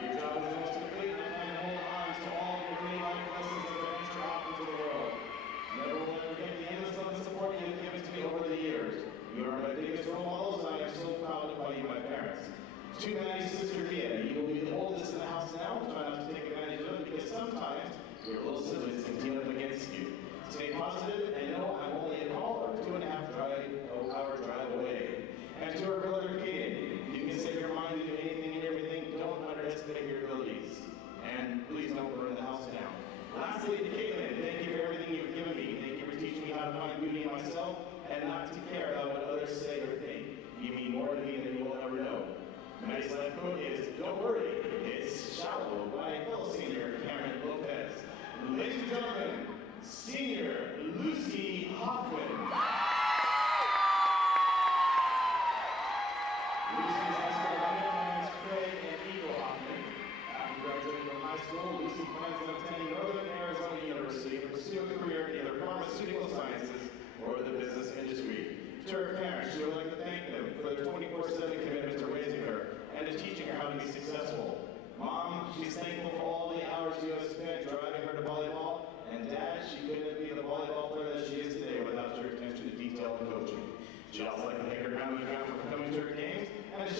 Your job is almost complete, and I plan to hold on to all of your many life lessons that the future offers to the world. Never will I forget the endless love and support you have given to me over the years. You are my biggest role models, and I am so proud to call you my parents. To Maddie's sister Mia, you will be the oldest in the house now. Try not to take advantage of it, because sometimes your little siblings can team up against you. Stay positive and know I'm only a call or 2.5-hour drive away. And to our brother Kaden, you can set your mind to do anything and everything. Don't underestimate your abilities. And please don't burn the house down. Lastly, to Caitlin, thank you for everything you've given me. Thank you for teaching me how to find beauty in myself and not to care about what others say or think. You mean more to me than you will ever know. Maddie's life quote is, "Don't worry, it's shallow," by fellow senior Cameron Lopez. Ladies and gentlemen, senior Lucy Hoffman. Lucy's high school alumni Craig and Eagle Hoffman. After graduating from high school, Lucy plans on attending Northern Arizona University to pursue a career in either pharmaceutical sciences or the business industry. To her parents, she would like to thank them for their 24/7 commitment to raising her and to teaching her how to be successful. Mom, she's thankful for all the hours you have spent driving her to volleyball. And Dad, she couldn't be the volleyball player that she is today without your attention to detail and coaching. She'd also like to thank her grandma and grandpa for coming to her games, and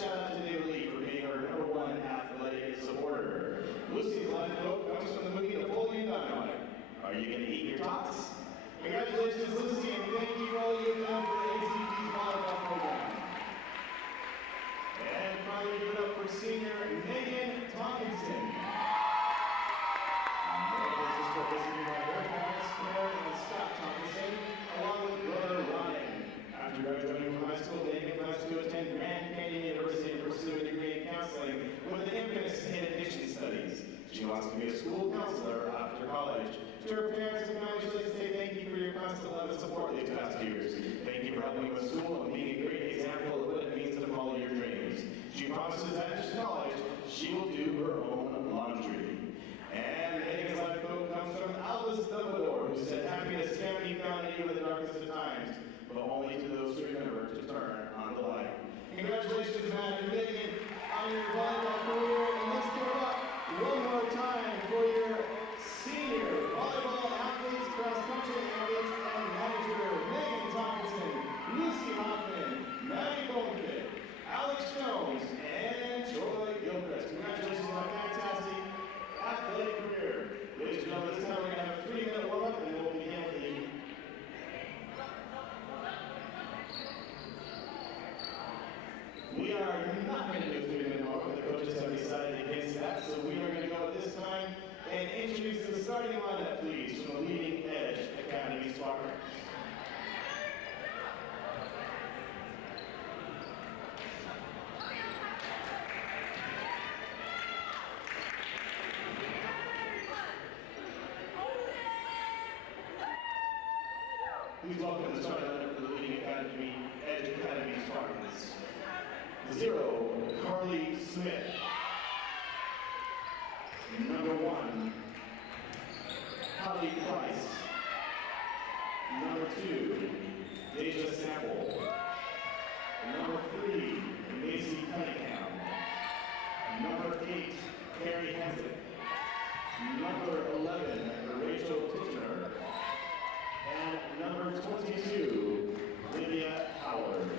We are not going to do 3-minute warm-up. The coaches have decided against that, so we are going to go at this time and introduce the starting lineup, please, from the Leading Edge Academy Spartans. Please welcome the starting lineup for the Leading Edge Academy Spartans. 0, Carly Smith. Number 1, Holly Price. Number 2, Deja Sample. Number 3, Macy Cunningham. Number 8, Carrie Hansen. Number 11, Rachel Titchener. And number 22, Lydia Howard.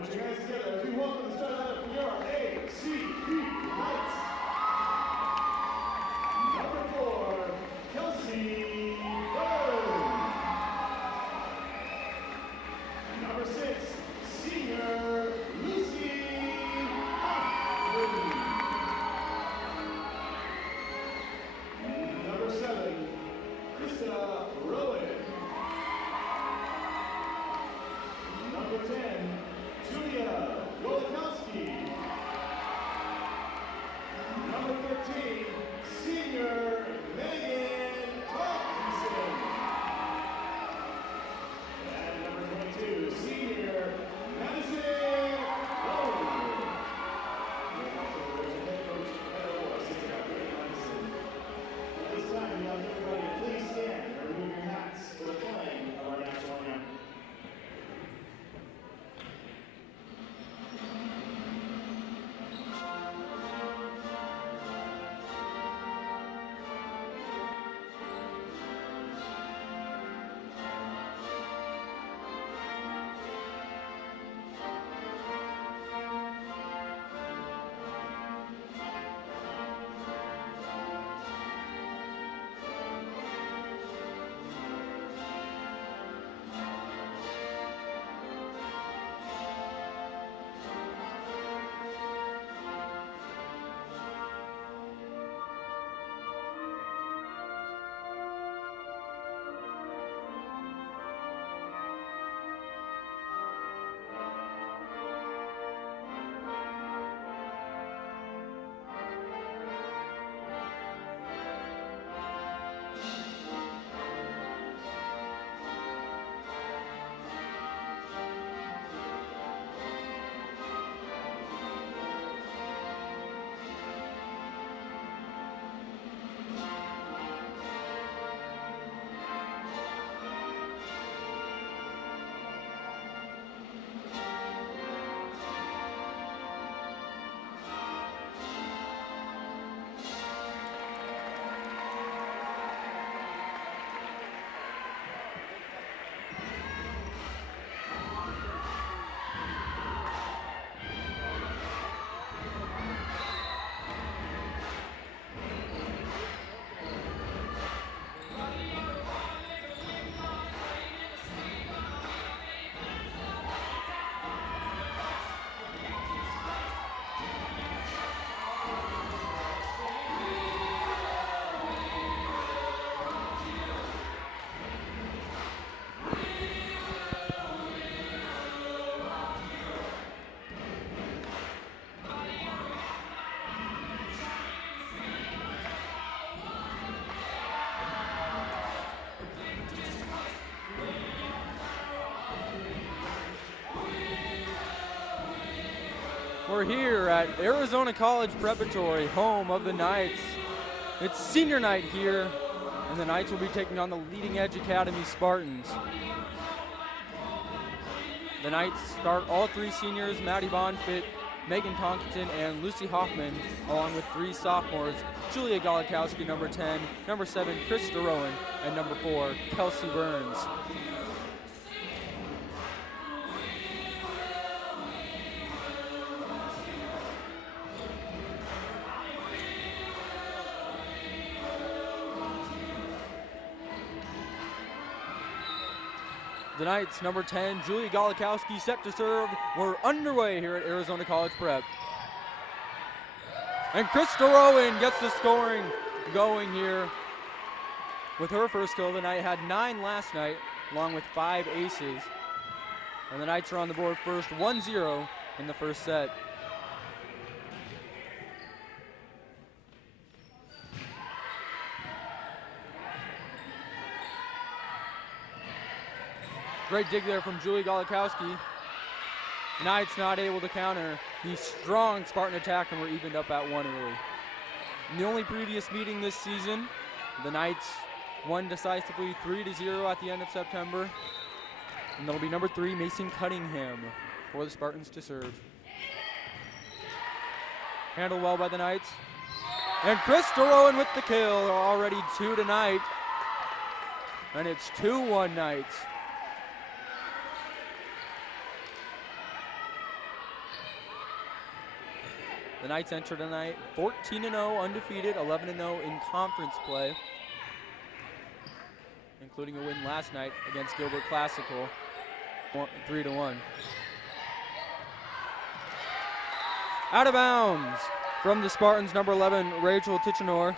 Put your hands together as we welcome the starting lineup for your ACP Knights. Number 4, Kelsey Bird. Number 6, senior Lucy Hoffman. Number 7, Krista Rowan. Number 10, Julia Golikowski. Number 13, senior Megan Thompson. And number 22, senior Madison Rowe. We're also head coach, assistant coach Madison. At this time, we have everybody to please stand and remove your hats for the playing of our national anthem. We're here at Arizona College Preparatory, home of the Knights. It's senior night here, and the Knights will be taking on the Leading Edge Academy Spartans. The Knights start all three seniors, Maddie Bonfit, Megan Tonkinson and Lucy Hoffman, along with 3 sophomores, Julia Golikowski, number 10, number 7, Krista Rowan, and number 4, Kelsey Burns. The Knights, number 10, Julia Golikowski, set to serve. We're underway here at Arizona College Prep. And Krista Rowan gets the scoring going here with her first kill of the night. Had 9 last night, along with 5 aces. And the Knights are on the board first, 1-0 in the first set. Great dig there from Julie Golikowski. Knights not able to counter the strong Spartan attack, and we're evened up at 1 early. In the only previous meeting this season, the Knights won decisively 3-0 at the end of September. And that'll be number 3, Mason Cunningham, for the Spartans to serve. Handled well by the Knights. And Krista Rowan with the kill, already 2 tonight. And it's 2-1 Knights. The Knights enter tonight 14-0, undefeated, 11-0 in conference play, including a win last night against Gilbert Classical, 3-1. Out of bounds from the Spartans, number 11, Rachel Tichenor.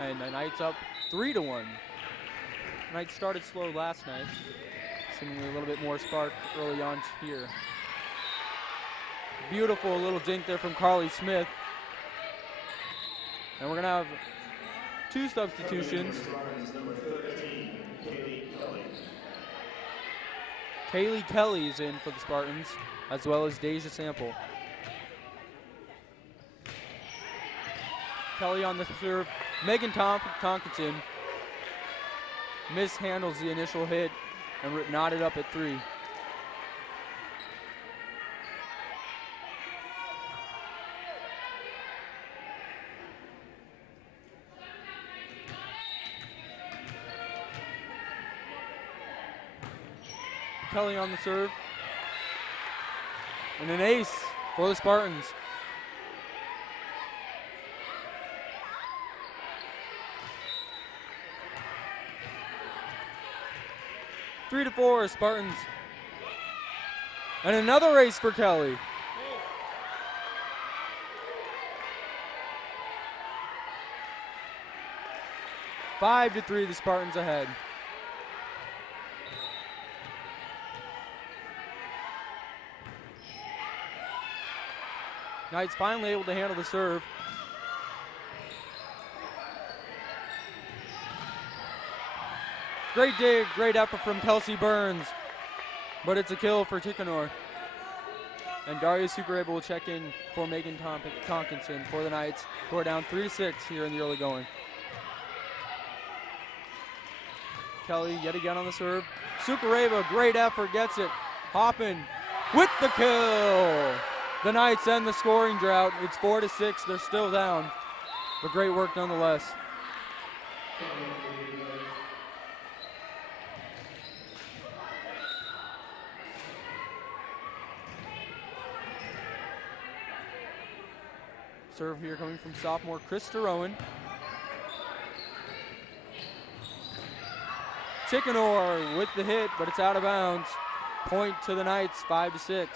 And the Knights up 3-1. Knights started slow last night, seemingly a little bit more spark early on here. Beautiful little dink there from Carly Smith. And we're going to have 2 substitutions. Kaylee Kelly is in for the Spartans, as well as Deja Sample. Kelly on the serve. Megan Tonkinson mishandles the initial hit and knotted up at 3. Kelly on the serve. And an ace for the Spartans. Three to 4 Spartans. And another ace for Kelly. Five to 3, the Spartans ahead. Knights finally able to handle the serve. Great dig, great effort from Kelsey Burns, but it's a kill for Tichenor. And Daria Sukareva will check in for Megan Tonkinson for the Knights, who are down 3-6 here in the early going. Kelly yet again on the serve. Sukareva, great effort, gets it. Hoppin with the kill. The Knights end the scoring drought. It's 4-6. They're still down, but great work nonetheless. Serve here coming from sophomore Krista Rowan. Tichenor with the hit, but it's out of bounds. Point to the Knights, 5-6.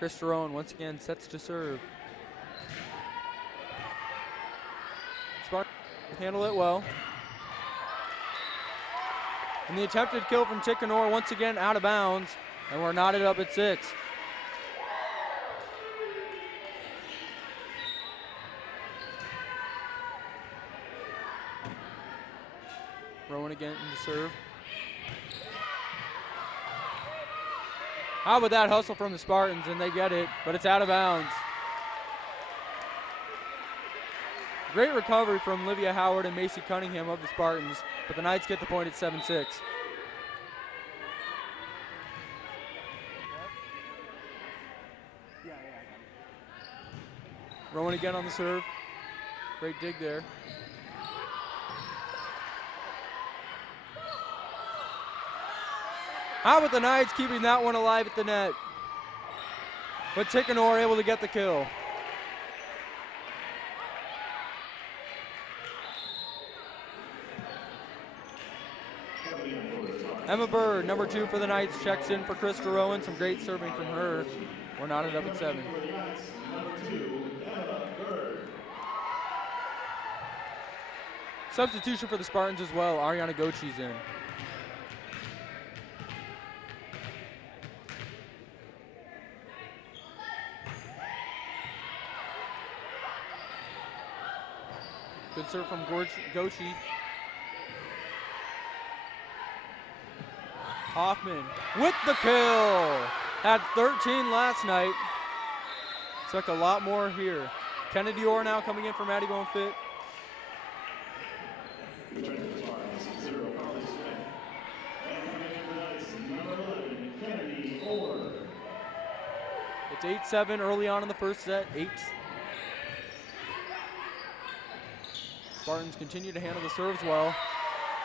Krista Rowan once again sets to serve. Spartans handle it well. And the attempted kill from Tichenor once again out of bounds, and we're knotted up at 6. Rowan again in the serve. How about that hustle from the Spartans, and they get it, but it's out of bounds. Great recovery from Olivia Howard and Macy Cunningham of the Spartans, but the Knights get the point at 7-6. Rowan again on the serve. Great dig there. How about the Knights keeping that one alive at the net? But Ticanor able to get the kill. Emma Bird, number 2 for the Knights, checks in for Krista Rowan. Some great serving from her. We're knotted up at 7. Substitution for the Spartans as well. Ariana Gochi's in. Good serve from Gochi. Hoffman with the kill. Had 13 last night. Expect a lot more here. Kennedy Orr now coming in for Maddie Bonefit. It's 8-7 early on in the first set. Spartans continue to handle the serves well.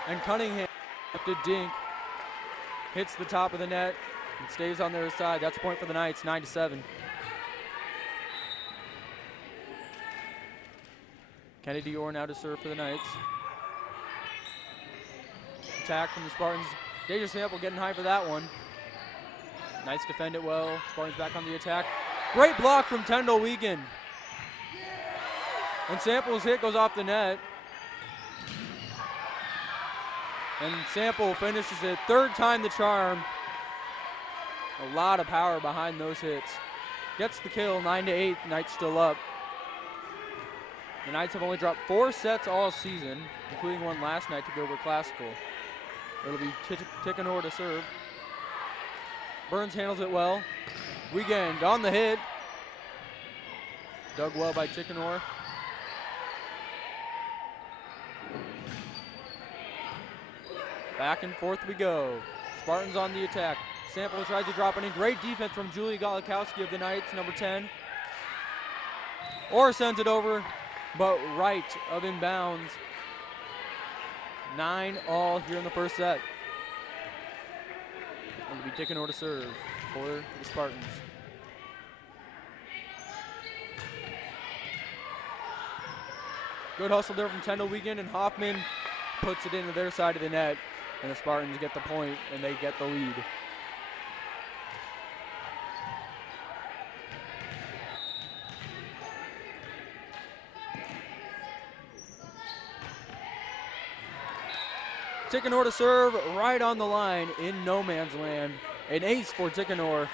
And Cunningham to dink. Hits the top of the net and stays on their side. That's a point for the Knights, 9-7. Kennedy Orr now to serve for the Knights. Attack from the Spartans. Deja Sample getting high for that one. Knights defend it well. Spartans back on the attack. Great block from Tendall Wiegand. And Sample's hit goes off the net. And Sample finishes it. Third time the charm. A lot of power behind those hits. Gets the kill, 9-8. Knights still up. The Knights have only dropped 4 sets all season, including one last night to go over Classical. It'll be Ticanor to serve. Burns handles it well. Wiegand on the hit. Dug well by Ticanor. Back and forth we go. Spartans on the attack. Sample tries to drop it in. Great defense from Julie Golikowski of the Knights, number 10. Orr sends it over, but right of inbounds. 9-all here in the first set. It'll be Ticanor to serve for the Spartans. Good hustle there from Tendall Wiegand, and Hoffman puts it into their side of the net. And the Spartans get the point, and they get the lead. Ticanor to serve right on the line in no man's land. An ace for Ticanor.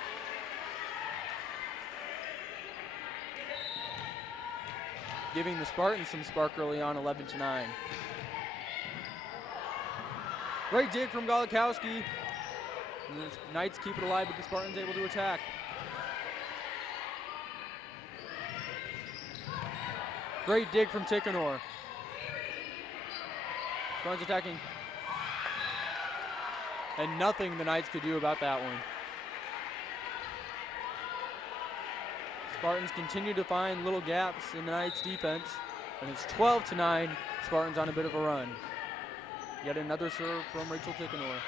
Giving the Spartans some spark early on, 11-9. Great dig from Golikowski. And the Knights keep it alive, but the Spartans able to attack. Great dig from Ticanor. Spartans attacking. And nothing the Knights could do about that one. Spartans continue to find little gaps in the Knights' defense. And it's 12-9. Spartans on a bit of a run. Yet another serve from Rachel Ticanor.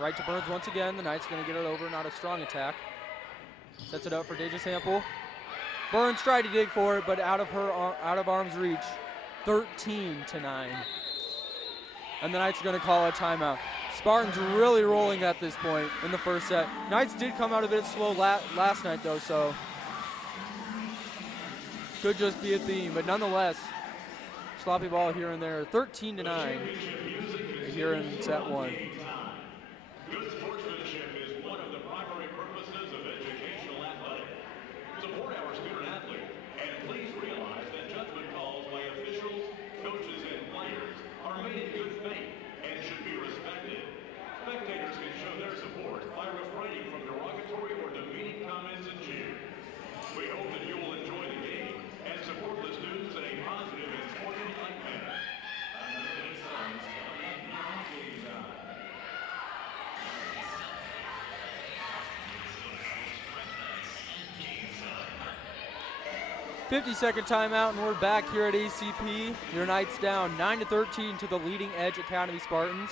Right to Burns once again. The Knights going to get it over. Not a strong attack. Sets it up for Deja Sample. Burns tried to dig for it, but out of arm's reach. 13-9. And the Knights are going to call a timeout. Spartans really rolling at this point in the first set. Knights did come out a bit slow last night though, so could just be a theme, but nonetheless, sloppy ball here and there. 13-9 here in set 1. Good sportsmanship is one of the primary purposes of educational athletics. Support our student athlete, and please realize that judgment calls by officials, coaches, and players are made in good faith and should be respected. Spectators can show their support by refraining from derogatory or demeaning comments and cheers. We hope that you will enjoy the game and support the students in a positive 50-second timeout, and we're back here at ACP. Your Knights down 9-13 to the Leading Edge Academy Spartans.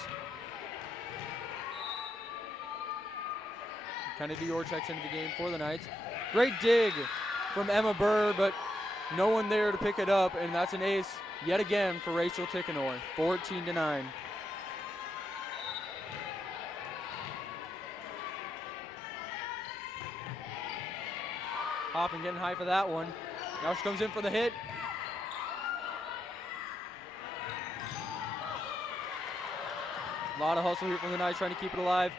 Kennedy Orr checks into the game for the Knights. Great dig from Emma Burr, but no one there to pick it up, and that's an ace yet again for Rachel Tickenor, 14-9. Hopping getting high for that one. Now she comes in for the hit. A lot of hustle here from the Knights trying to keep it alive.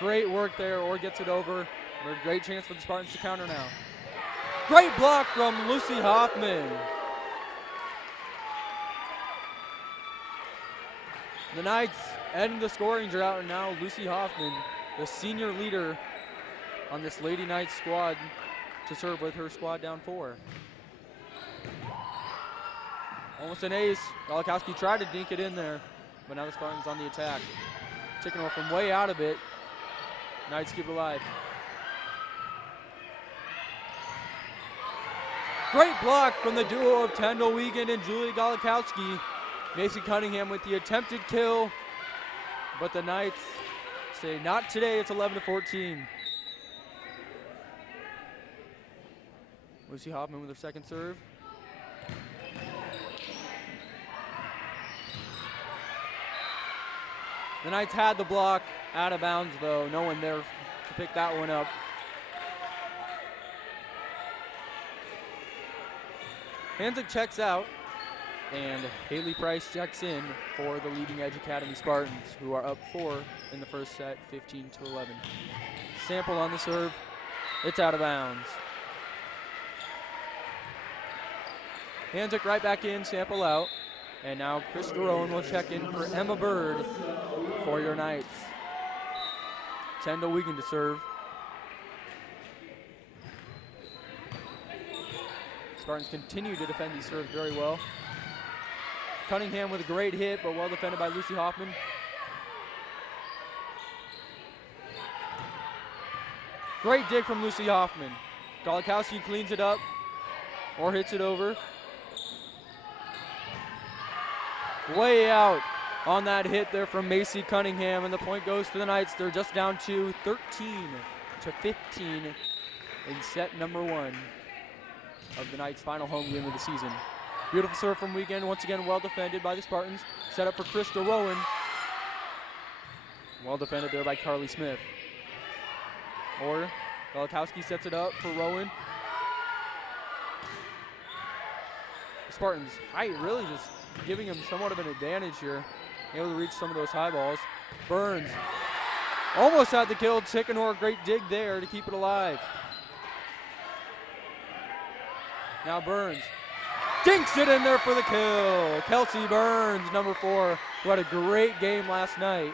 Great work there, Orr gets it over. A great chance for the Spartans to counter now. Great block from Lucy Hoffman. The Knights end the scoring drought, and now Lucy Hoffman, the senior leader on this Lady Knights squad, to serve with her squad down 4. Almost an ace. Galikowski tried to dink it in there, but now the Spartans on the attack. Taking off from way out of it. Knights keep it alive. Great block from the duo of Tendall Wiegand and Julie Galikowski. Macy Cunningham with the attempted kill, but the Knights say not today. It's 11-14. Lucy Hoffman with her second serve. The Knights had the block, out of bounds though. No one there to pick that one up. Hanzik checks out, and Haley Price checks in for the Leading Edge Academy Spartans, who are up 4 in the first set, 15-11. Sample on the serve. It's out of bounds. Hanzik right back in, Sample out. And now Chris Rowan will check in for Emma Bird for your Knights. Tendall Wiegand to serve. Spartans continue to defend these serves very well. Cunningham with a great hit, but well defended by Lucy Hoffman. Great dig from Lucy Hoffman. Galikowski cleans it up or hits it over. Way out on that hit there from Macy Cunningham, and the point goes to the Knights. They're just down to 13-15 in set number 1 of the Knights' final home game of the season. Beautiful serve from Wiegand, once again well defended by the Spartans. Set up for Krista Rowan. Well defended there by Carly Smith. Or Galikowski sets it up for Rowan. The Spartans' height really just giving him somewhat of an advantage here. Able to reach some of those high balls. Burns almost had the kill. Tickenor, great dig there to keep it alive. Now Burns dinks it in there for the kill. Kelsey Burns, number 4, who had a great game last night.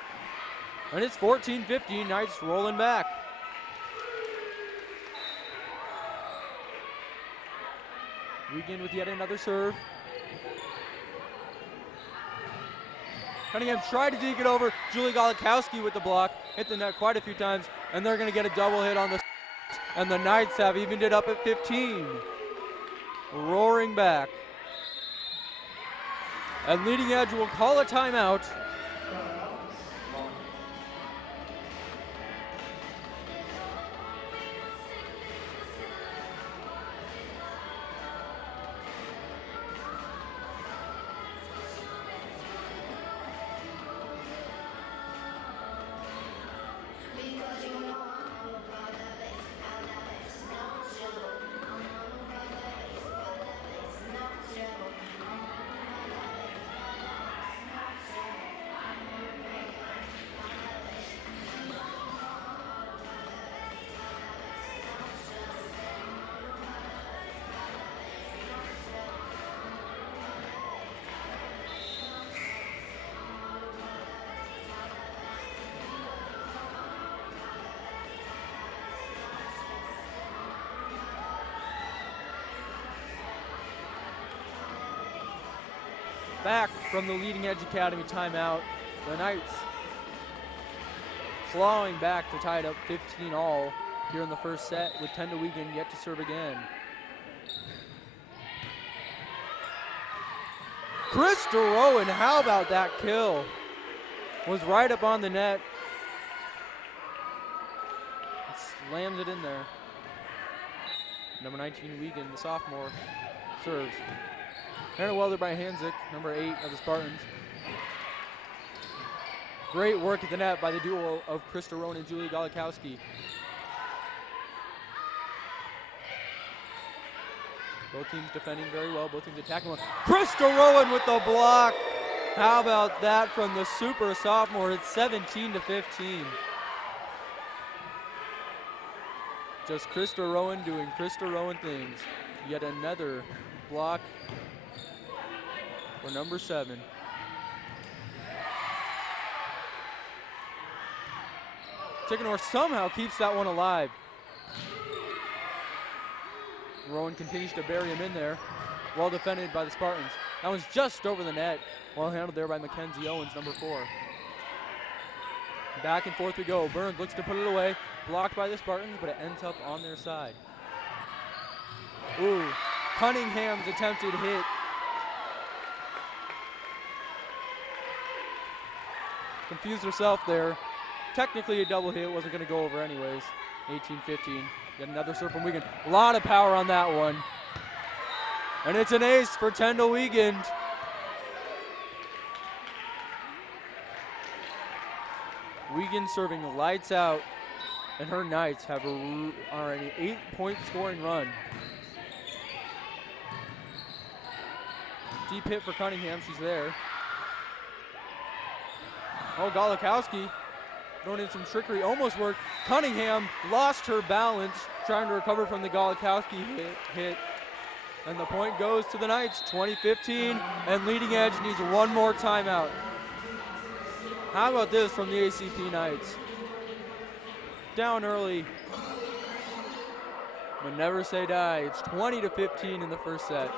And it's 14-15, Knights rolling back. Wiegand with yet another serve. Cunningham tried to deke it over. Julie Galikowski with the block. Hit the net quite a few times, and they're going to get a double hit on the and the Knights have evened it up at 15. Roaring back. And Leading Edge will call a timeout. Back from the Leading Edge Academy timeout. The Knights clawing back to tie it up 15 all here in the first set, with Tendall Wiegand yet to serve again. Krista Rowan, how about that kill? Was right up on the net. Slams it in there. Number 19, Wiegand, the sophomore, serves. Handled well there by Hanzik, number 8 of the Spartans. Great work at the net by the duo of Krista Rowan and Julia Golikowski. Both teams defending very well, both teams attacking well. Krista Rowan with the block. How about that from the super sophomore? It's 17-15. Just Krista Rowan doing Krista Rowan things. Yet another block for number 7. Ticanor somehow keeps that one alive. Rowan continues to bury him in there. Well defended by the Spartans. That one's just over the net. Well handled there by Mackenzie Owens, number 4. Back and forth we go. Burns looks to put it away. Blocked by the Spartans, but it ends up on their side. Ooh, Cunningham's attempted hit. Confused herself there. Technically a double hit, wasn't going to go over anyways. 18-15. Get another serve from Wiegand. A lot of power on that one. And it's an ace for Tyndall Wiegand. Wiegand serving lights out, and her Knights are an 8-point scoring run. Deep hit for Cunningham, she's there. Oh, Golikowski throwing in some trickery, almost worked. Cunningham lost her balance, trying to recover from the Golikowski hit. And the point goes to the Knights, 20-15, and Leading Edge needs one more timeout. How about this from the ACP Knights? Down early, but never say die. It's 20-15 in the first set.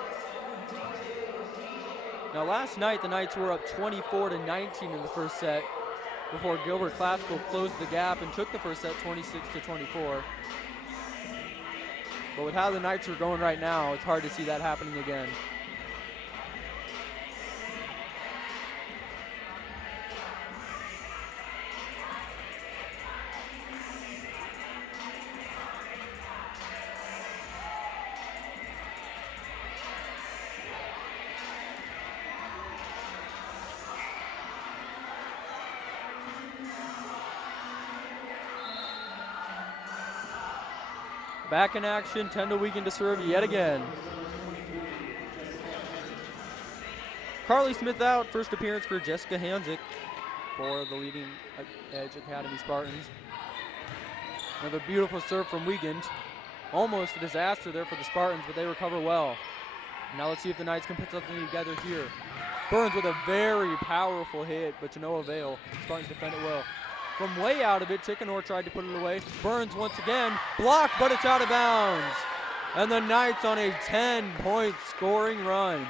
Now last night the Knights were up 24-19 in the first set before Gilbert Classical closed the gap and took the first set 26-24. But with how the Knights are going right now, it's hard to see that happening again. Back in action, Tyndall Wiegand to serve yet again. Carly Smith out, first appearance for Jessica Hanzik for the Leading Edge Academy Spartans. Another beautiful serve from Wiegand. Almost a disaster there for the Spartans, but they recover well. Now let's see if the Knights can put something together here. Burns with a very powerful hit, but to no avail. Spartans defend it well. From way out of it, Ticanor tried to put it away. Burns once again, blocked, but it's out of bounds. And the Knights on a 10-point scoring run.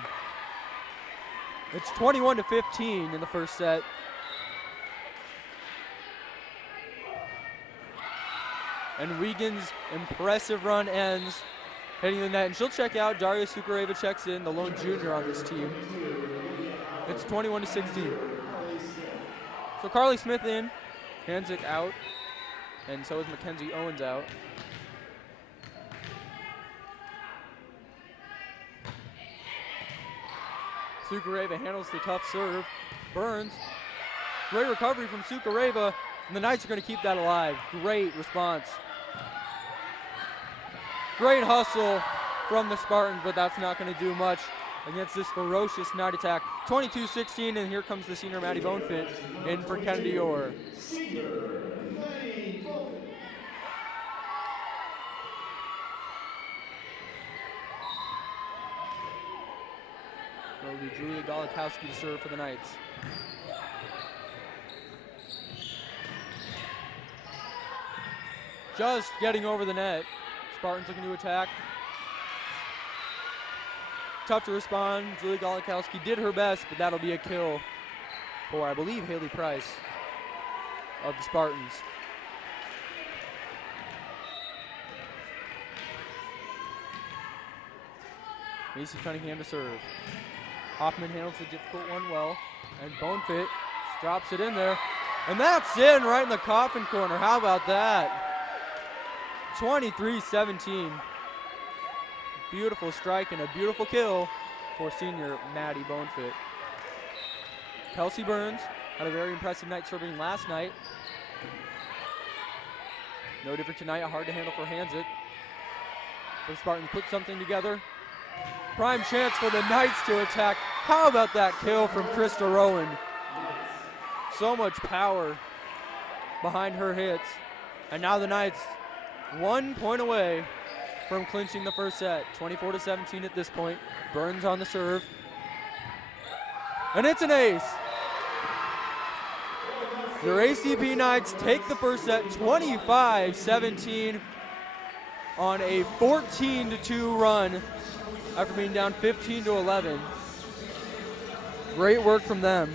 It's 21-15 in the first set. And Wiegand's impressive run ends, hitting the net. And she'll check out. Daria Sukareva checks in, the lone junior on this team. It's 21-16. So Carly Smith in. Hanzik out, and so is Mackenzie Owens out. Sukareva handles the tough serve. Burns, great recovery from Sukareva, and the Knights are going to keep that alive. Great response. Great hustle from the Spartans, but that's not going to do much against this ferocious Knight attack. 22-16, and here comes the senior Maddie Bonefint in for Kennedy Orr. It'll be Julia Golikowski to serve for the Knights. Just getting over the net. Spartans looking to attack. Tough to respond. Julie Golikowski did her best, but that'll be a kill for, I believe, Haley Price of the Spartans. Macy Cunningham to serve. Hoffman handles the difficult one well, and Bonefit drops it in there. And that's in right in the coffin corner. How about that? 23-17. Beautiful strike and a beautiful kill for senior Maddie Bonefit. Kelsey Burns had a very impressive night serving last night. No different tonight, hard to handle for Hanzik. The Spartans put something together. Prime chance for the Knights to attack. How about that kill from Krista Rowan? So much power behind her hits. And now the Knights 1 point away from clinching the first set. 24-17 at this point. Burns on the serve. And it's an ace. Your ACP Knights take the first set 25-17 on a 14-2 run after being down 15-11. Great work from them.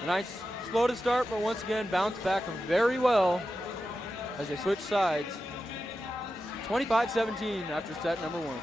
The Knights slow to start, but once again bounce back very well as they switch sides. 25-17 after set number 1.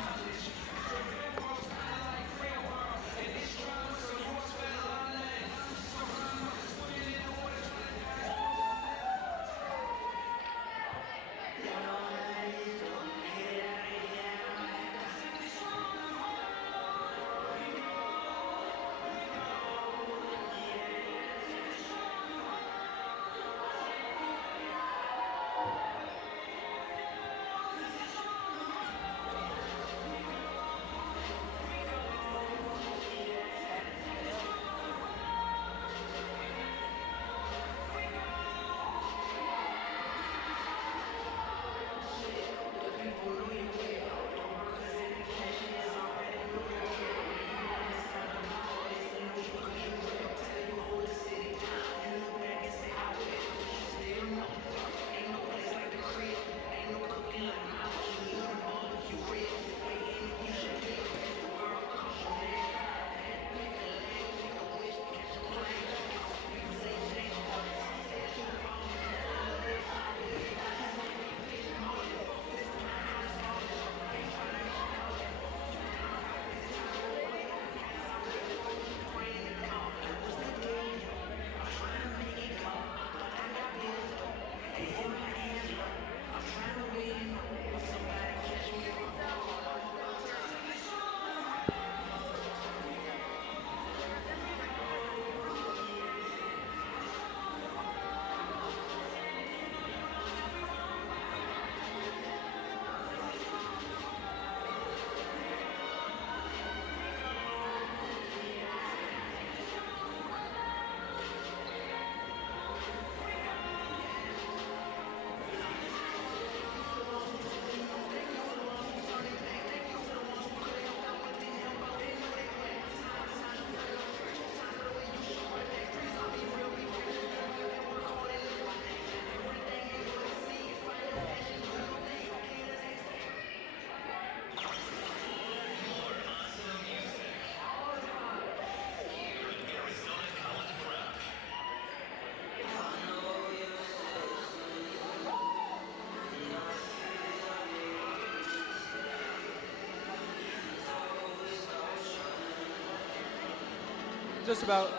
Just about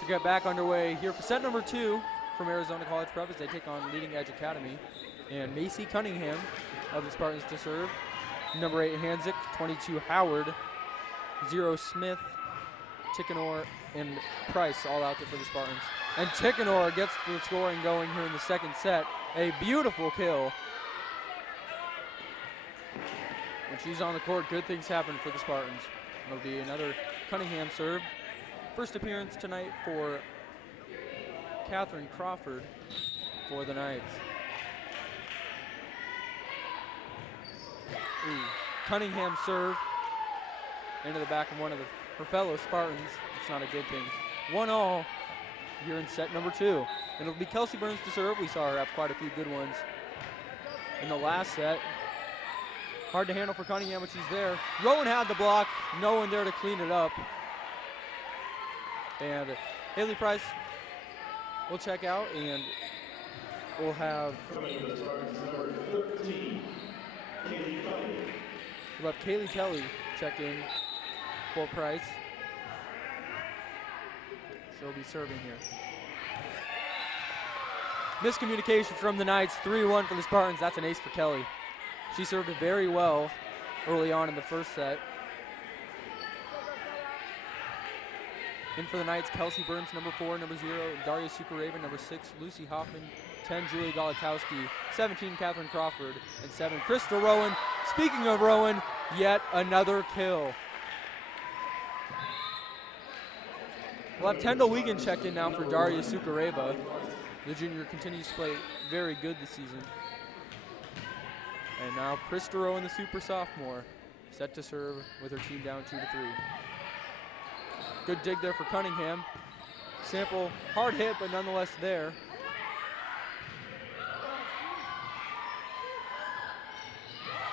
to get back underway here for set number 2 from Arizona College Prep as they take on Leading Edge Academy. And Macy Cunningham of the Spartans to serve. Number 8 Hanzik, 22 Howard, 0 Smith, Tickenor, and Price all out there for the Spartans. And Tickenor gets the scoring going here in the second set. A beautiful kill. When she's on the court, good things happen for the Spartans. It'll be another Cunningham serve. First appearance tonight for Catherine Crawford for the Knights. Cunningham serve into the back of one of her fellow Spartans. It's not a good thing. 1-all here in set number 2. And it'll be Kelsey Burns to serve. We saw her have quite a few good ones in the last set. Hard to handle for Cunningham, but she's there. Rowan had the block. No one there to clean it up. And Haley Price will check out, and we'll have Kaylee Kelly check in full price. She'll be serving here. Miscommunication from the Knights, 3-1 for the Spartans. That's an ace for Kelly. She served it very well early on in the first set. In for the Knights, Kelsey Burns, number 4, number 0, Daria Sukareva, number 6, Lucy Hoffman, 10, Julie Golakowski, 17, Catherine Crawford, and 7, Crystal Rowan. Speaking of Rowan, yet another kill. We'll have Kendall Wiegand check in now for Daria Sukareva. The junior continues to play very good this season. And now Crystal Rowan, the super sophomore, set to serve with her team down 2-3. Good dig there for Cunningham. Sample, hard hit, but nonetheless there.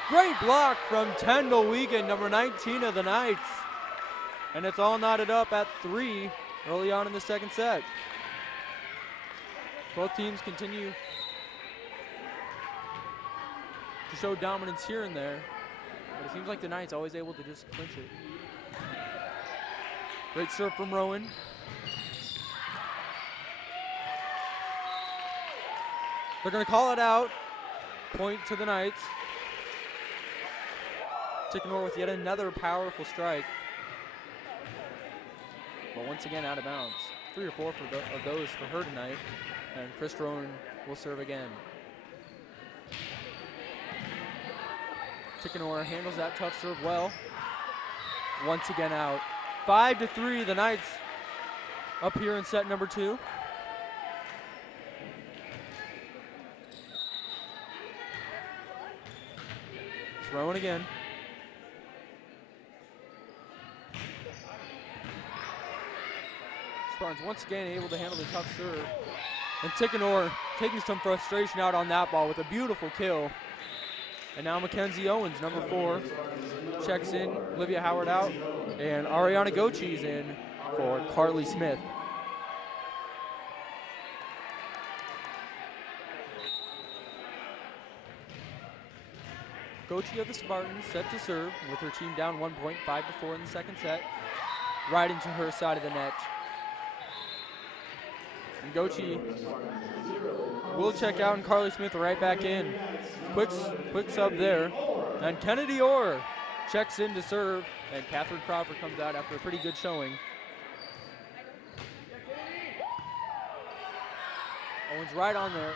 Great block from Kendall Wiegand, number 19 of the Knights. And it's all knotted up at 3 early on in the second set. Both teams continue to show dominance here and there, but it seems like the Knights always able to just clinch it. Great serve from Rowan. They're going to call it out. Point to the Knights. Ticknor with yet another powerful strike. But once again out of bounds. 3 or 4 of those for her tonight. And Chris Rowan will serve again. Ticknor handles that tough serve well. Once again out. 5-3, the Knights up here in set number 2. It's Rowan again. Spartans once again able to handle the tough serve. And Ticknor taking some frustration out on that ball with a beautiful kill. And now Mackenzie Owens, number 4, checks in. Olivia Howard out. And Ariana Gochi's in for Carly Smith. Gochi of the Spartans set to serve with her team down 1 point, 5-4 in the second set. Right into her side of the net. And Gochi will check out and Carly Smith right back in. Quick sub there. And Kennedy Orr checks in to serve, and Catherine Crawford comes out after a pretty good showing. Owens right on there.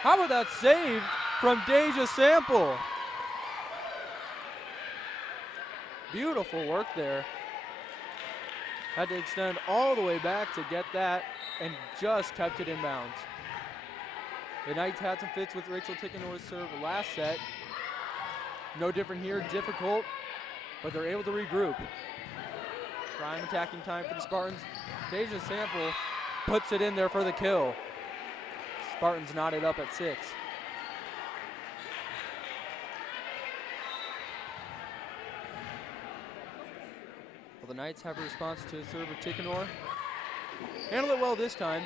How about that save from Deja Sample? Beautiful work there. Had to extend all the way back to get that and just kept it in bounds. The Knights had some fits with Rachel Tickenor's serve last set. No different here, difficult, but they're able to regroup. Prime attacking time for the Spartans. Deja Sample puts it in there for the kill. Spartans knotted up at 6. Well, the Knights have a response to the serve of Tickenor. Handle it well this time.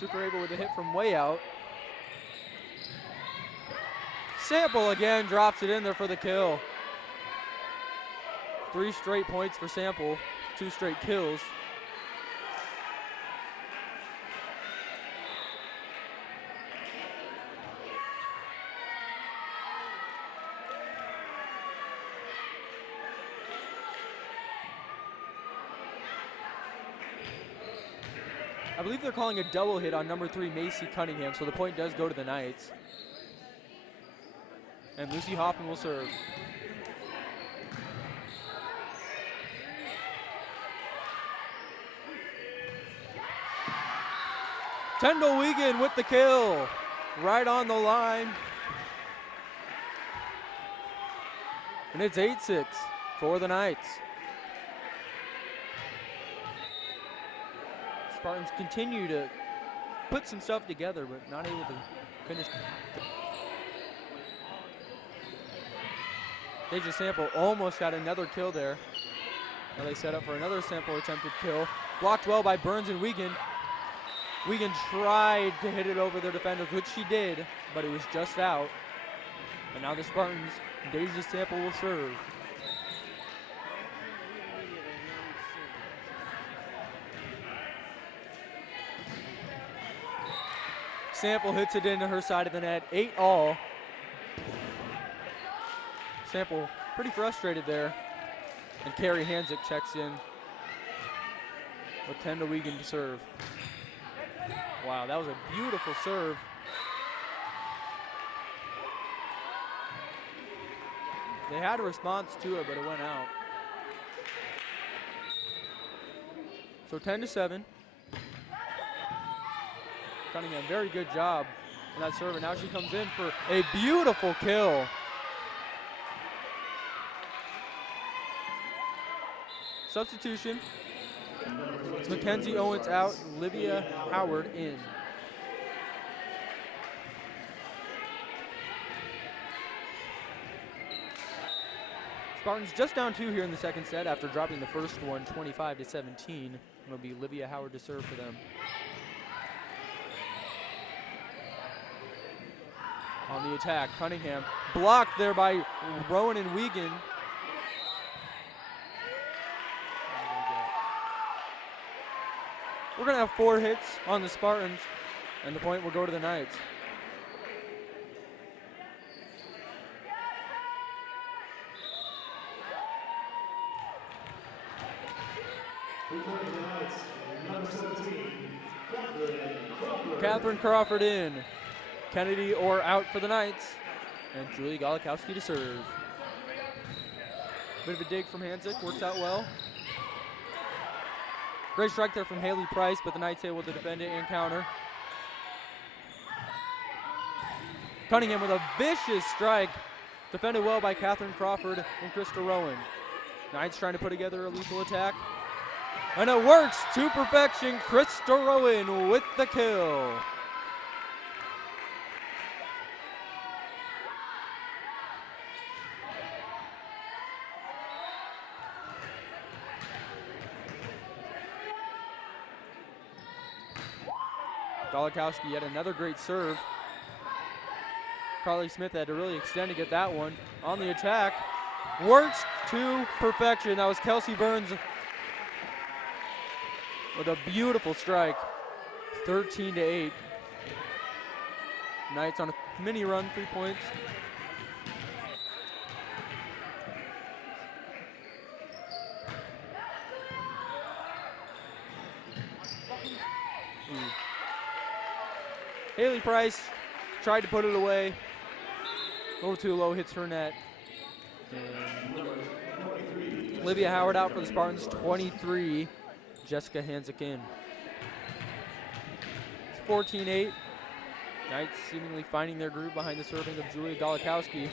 Sukareva with a hit from way out. Sample again drops it in there for the kill. 3 straight points for Sample, 2 straight kills. I believe they're calling a double hit on number 3, Macy Cunningham, so the point does go to the Knights. And Lucy Hoffman will serve. Kendall Wiegand with the kill. Right on the line. And it's 8-6 for the Knights. Spartans continue to put some stuff together, but not able to finish. Deja Sample almost got another kill there. Now they set up for another Sample attempted kill. Blocked well by Burns and Wiegand. Wiegand tried to hit it over their defenders, which she did, but it was just out. And now the Spartans, Deja Sample will serve. Sample hits it into her side of the net. 8-all. Sample pretty frustrated there. And Carrie Hanzik checks in with 10 to Wiegand to serve. Wow, that was a beautiful serve. They had a response to it, but it went out. So 10-7. Cunningham, very good job in that serve, and now she comes in for a beautiful kill. Substitution. It's Mackenzie Owens out, Olivia Howard in. Spartans just down 2 here in the second set after dropping the first one 25-17. It'll be Olivia Howard to serve for them. On the attack, Cunningham blocked there by Rowan and Wiegand. We're going to have 4 hits on the Spartans, and the point will go to the Knights. Catherine Crawford in. Kennedy Orr out for the Knights. And Julie Golikowski to serve. Bit of a dig from Hanzik, works out well. Great strike there from Haley Price, but the Knights able to defend it and counter. Cunningham with a vicious strike. Defended well by Catherine Crawford and Krista Rowan. Knights trying to put together a lethal attack. And it works to perfection. Krista Rowan with the kill. Golikowski yet another great serve. Carly Smith had to really extend to get that one. On the attack, works to perfection. That was Kelsey Burns with a beautiful strike. 13-8. Knights on a mini run, 3 points. Haley Price tried to put it away. A little too low, hits her net. And Olivia Howard out for the Spartans, 23. Jessica Hanzik in. It's 14-8. Knights seemingly finding their groove behind the serving of Julia Golikowski.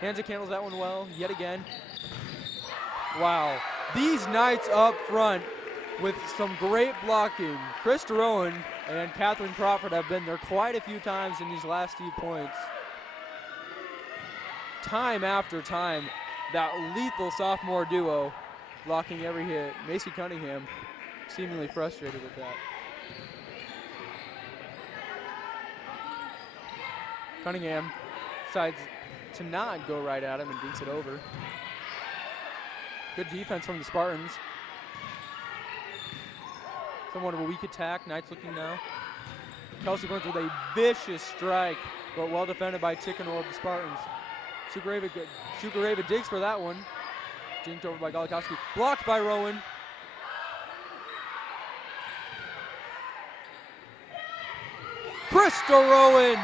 Hanzik handles that one well, yet again. Wow, these Knights up front with some great blocking. Krista Rowan and Catherine Crawford have been there quite a few times in these last few points. Time after time, that lethal sophomore duo blocking every hit. Macy Cunningham seemingly frustrated with that. Cunningham decides to not go right at him and dinks it over. Good defense from the Spartans. Somewhat of a weak attack. Knights looking now. Kelsey Burns with a vicious strike, but well defended by Ticanor of the Spartans. Sukareva digs for that one. Dinked over by Golikowski. Blocked by Rowan. Krista Rowan,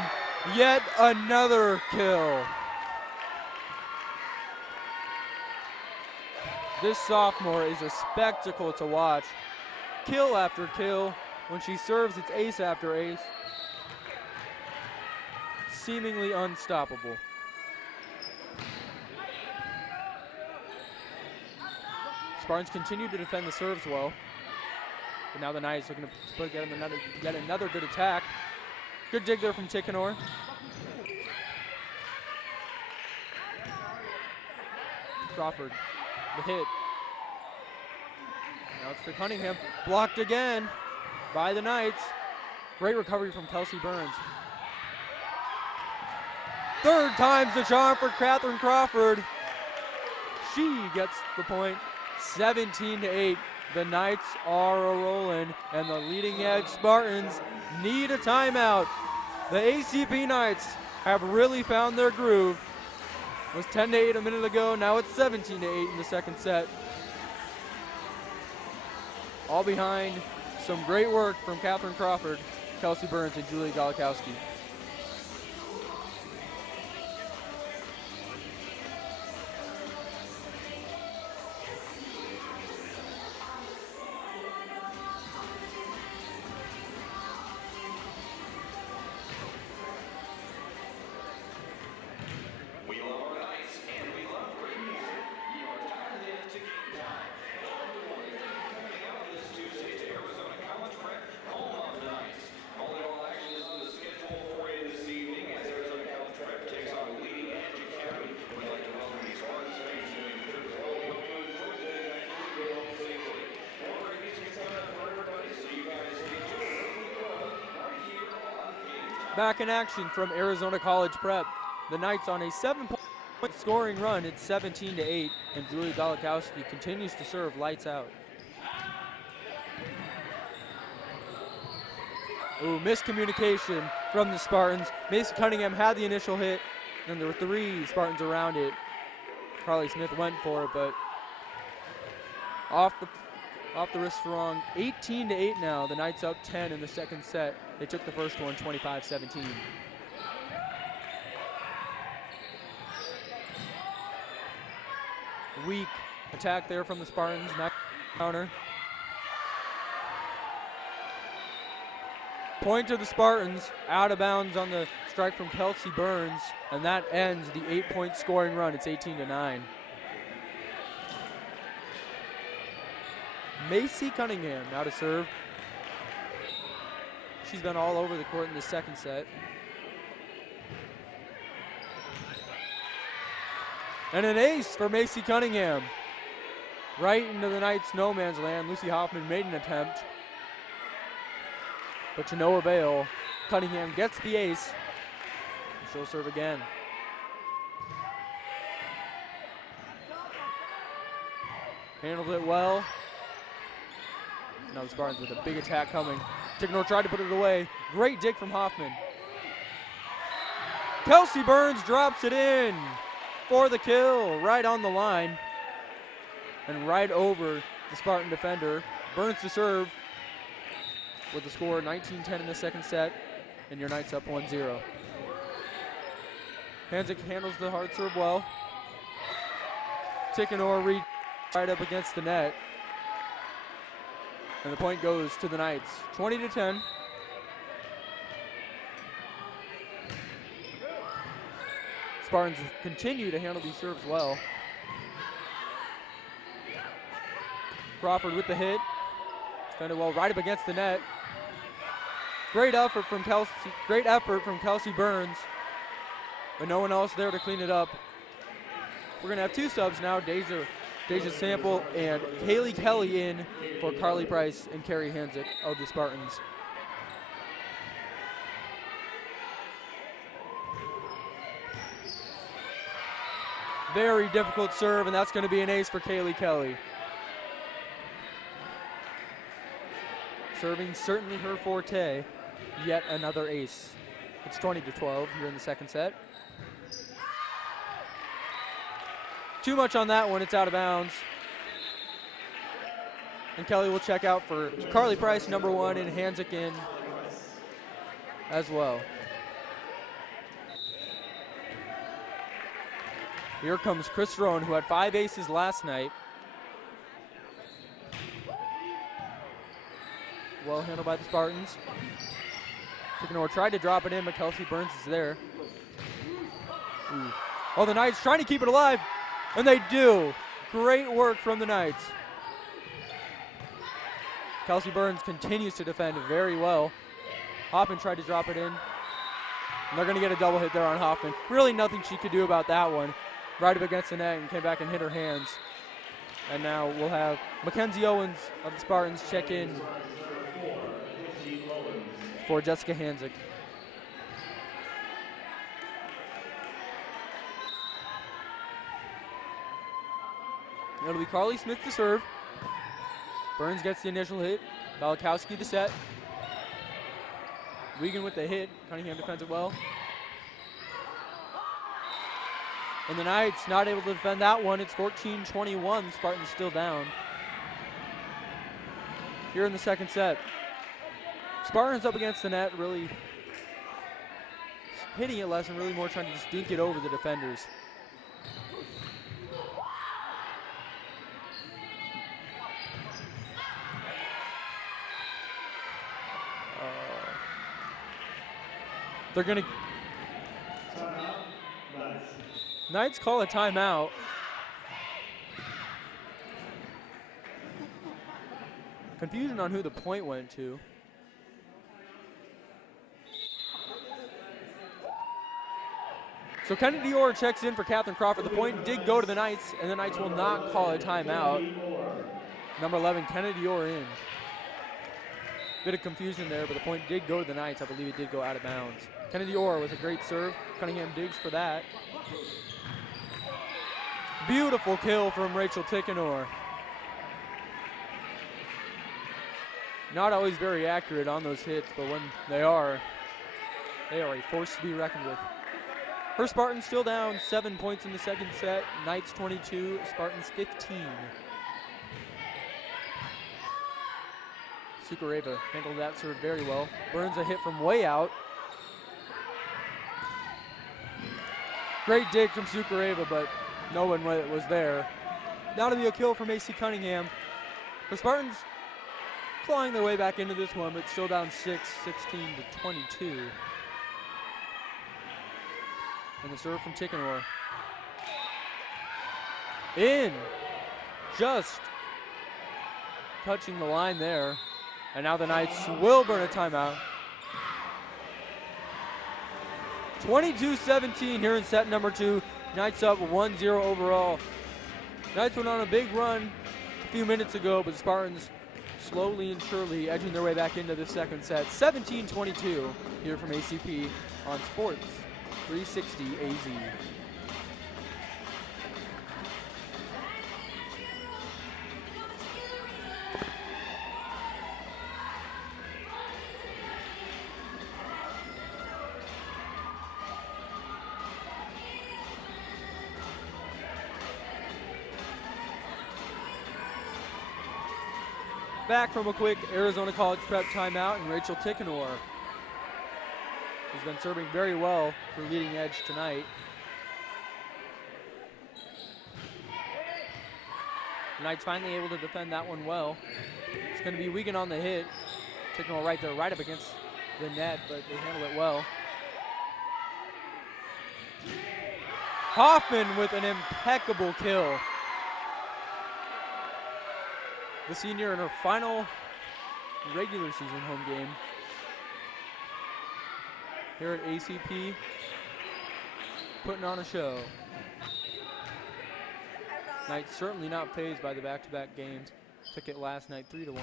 yet another kill. This sophomore is a spectacle to watch. Kill after kill. When she serves, it's ace after ace. Seemingly unstoppable. Spartans continue to defend the serves well. But now the Knights looking to put together yet another good attack. Good dig there from Ticanor. Crawford, the hit. Now it's for Cunningham. Blocked again by the Knights. Great recovery from Kelsey Burns. Third time's the charm for Catherine Crawford. She gets the point. 17-8. The Knights are a-rolling, and the leading edge Spartans need a timeout. The ACP Knights have really found their groove. It was 10-8 a minute ago. Now it's 17-8 in the second set. All behind some great work from Catherine Crawford, Kelsey Burns, and Julie Golakowski. We love our nights and we love great music. You are dialed in to Game Time. All the morning coming out this Tuesday to Arizona College Prep, home of the Knights. Volleyball action is on the schedule for you this evening as Arizona College Prep takes on Leading Edge Academy. We'd like to welcome these Spartans fans who include all the hope you enjoy today and you get home safely. More great music is coming up for everybody, so you guys stay tuned right here on Game Time. Back in action from Arizona College Prep. The Knights on a 7-point scoring run. It's 17-8, and Julie Golakowski continues to serve lights out. Ooh, miscommunication from the Spartans. Mason Cunningham had the initial hit, and there were 3 Spartans around it. Carly Smith went for it, but off the wrist wrong. 18-8 now. The Knights up 10 in the second set. They took the first one 25-17. Weak attack there from the Spartans. Nice counter. Point to the Spartans. Out of bounds on the strike from Kelsey Burns. And that ends the 8-point scoring run. It's 18-9. Macy Cunningham now to serve. She's been all over the court in the second set. And an ace for Macy Cunningham. Right into the Knights' no man's land. Lucy Hoffman made an attempt, but to no avail. Cunningham gets the ace. She'll serve again. Handled it well. Now the Spartans with a big attack coming. Ticknor tried to put it away. Great dig from Hoffman. Kelsey Burns drops it in for the kill, right on the line and right over the Spartan defender. Burns to serve with the score 19-10 in the second set, and your Knights up 1-0. Hanzik handles the hard serve well. Ticknor read right up against the net, and the point goes to the Knights, 20-10. Spartans continue to handle these serves well. Crawford with the hit. Defended well right up against the net. Great effort from Kelsey Burns, but no one else there to clean it up. We're gonna have 2 subs now, Deja Sample and Kaylee Kelly in for Carly Price and Carrie Hanzik of the Spartans. Very difficult serve, and that's going to be an ace for Kaylee Kelly. Serving certainly her forte. Yet another ace. It's 20-12 here in the second set. Too much on that one, it's out of bounds. And Kelly will check out for Carly Price, number 1, and Hanzik in as well. Here comes Chris Rowan, who had 5 aces last night. Well handled by the Spartans. Ticknor tried to drop it in, but Kelsey Burns is there. Ooh. Oh, the Knights trying to keep it alive, and they do. Great work from the Knights. Kelsey Burns continues to defend very well. Hoffman tried to drop it in, and they're going to get a double hit there on Hoffman. Really nothing she could do about that one. Right up against the net and came back and hit her hands. And now we'll have Mackenzie Owens of the Spartans check in for Jessica Hanzik. It'll be Carly Smith to serve. Burns gets the initial hit. Golakowski to set. Wiegand with the hit. Cunningham defends it well. And the Knights not able to defend that one. It's 14-21. Spartans still down. Here in the second set. Spartans up against the net, really hitting it less and really more trying to just dink it over the defenders. They're going to... Knights call a timeout. Confusion on who the point went to. So Kennedy Orr checks in for Catherine Crawford. The point did go to the Knights, and the Knights will not call a timeout. Number 11, Kennedy Orr in. Bit of confusion there, but the point did go to the Knights. I believe it did go out of bounds. Kennedy Orr with a great serve. Cunningham digs for that. Beautiful kill from Rachel Tickenor. Not always very accurate on those hits, but when they are a force to be reckoned with. Her Spartans still down 7 points in the second set. Knights 22, Spartans 15. Sukareva handled that serve very well. Burns a hit from way out. Great dig from Sukareva, but no one was there. Now to be a kill from AC Cunningham. The Spartans clawing their way back into this one, but still down 6, 16-22. And the serve from Tickenor. In. Just touching the line there. And now the Knights will burn a timeout. 22-17 here in set number 2. Knights up 1-0 overall. Knights went on a big run a few minutes ago, but the Spartans slowly and surely edging their way back into the second set. 17-22 here from ACP on Sports 360 AZ. Back from a quick Arizona College Prep timeout, and Rachel Tickenor has been serving very well for leading edge tonight. The Knights finally able to defend that one well. It's going to be Wiegand on the hit. Tickenor right there, right up against the net, but they handle it well. Hoffman with an impeccable kill. The senior in her final regular season home game here at ACP, putting on a show. Knights certainly not fazed by the back-to-back games. Took it last night 3-1 in,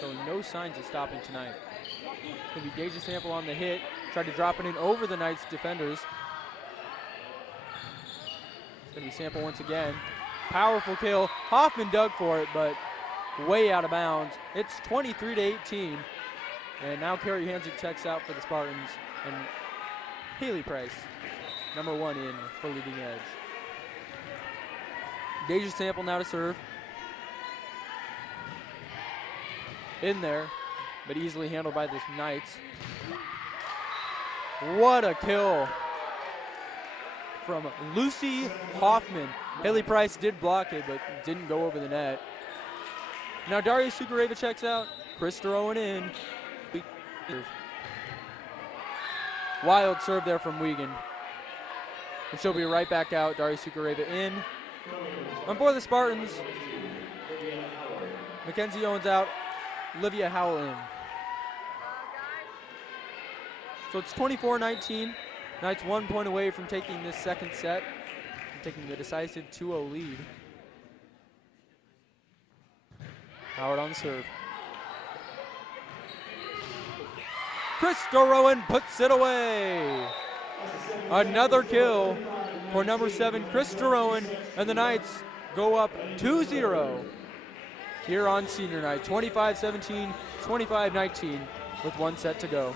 showing no signs of stopping tonight. It's going to be Deja Sample on the hit, tried to drop it in over the Knights defenders. It's going to be Sample once again. Powerful kill. Hoffman dug for it, but way out of bounds. It's 23-18. And now Carrie Hansick checks out for the Spartans. And Haley Price, number 1 in for leading edge. Deja Sample now to serve. In there, but easily handled by the Knights. What a kill from Lucy Hoffman. Haley Price did block it, but didn't go over the net. Now Daria Sukareva checks out. Chris Owen in. Wild serve there from Wiegand. And she'll be right back out. Daria Sukareva in. And for the Spartans, Mackenzie Owens out. Olivia Howell in. So it's 24-19. Knights 1 point away from taking this second set. And taking the decisive 2-0 lead. Howard on the serve. Krista Rowan puts it away. Another kill for number 7, Krista Rowan, and the Knights go up 2-0 here on senior night. 25-17, 25-19 with 1 set to go.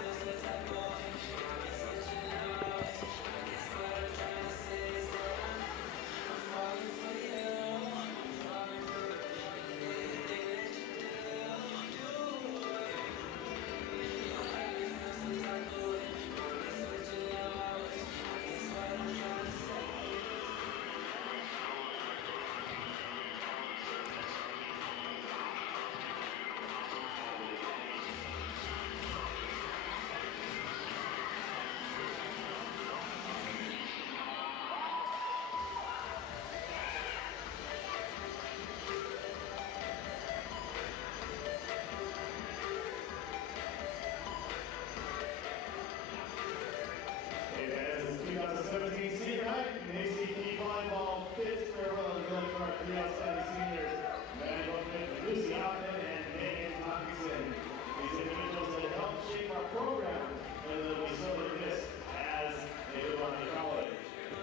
outstanding seniors, men both Lucy Hoffman and Megan Hawkinson. These individuals that help shape our program, and then we celebrate this as they move on to college.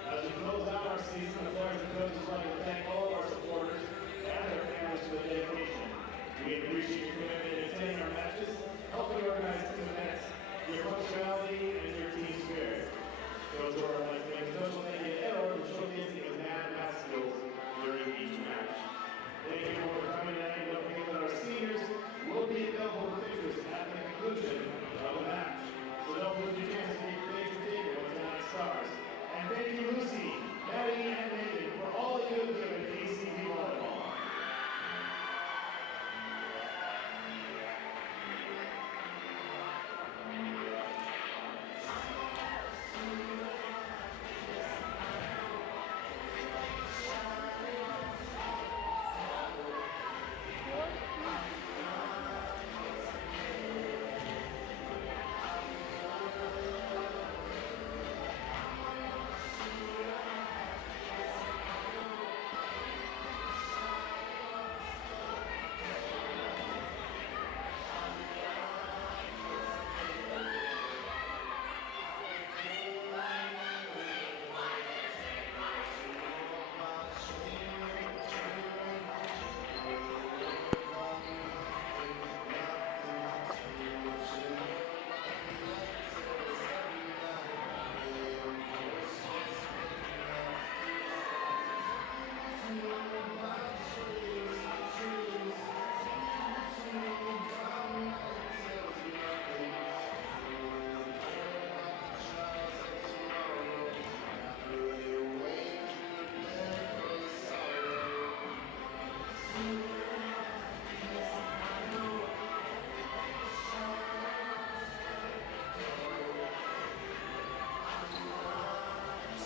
As we close out our season, the players and coaches would like to thank all of our supporters and their families for the dedication. We appreciate your commitment in attending our matches, helping organize team events, your punctuality, and your team spirit. Coach Orr would like to make a special thank you to Edward for showcasing his man and math skills during each match. Thank you for coming tonight. Don't forget that our seniors will be available for pictures at the conclusion of the match. So don't lose your chance to get your picture taken with tonight's stars. And thank you, Lucy, Maddie, and Megan for all that you have given to ACP volleyball.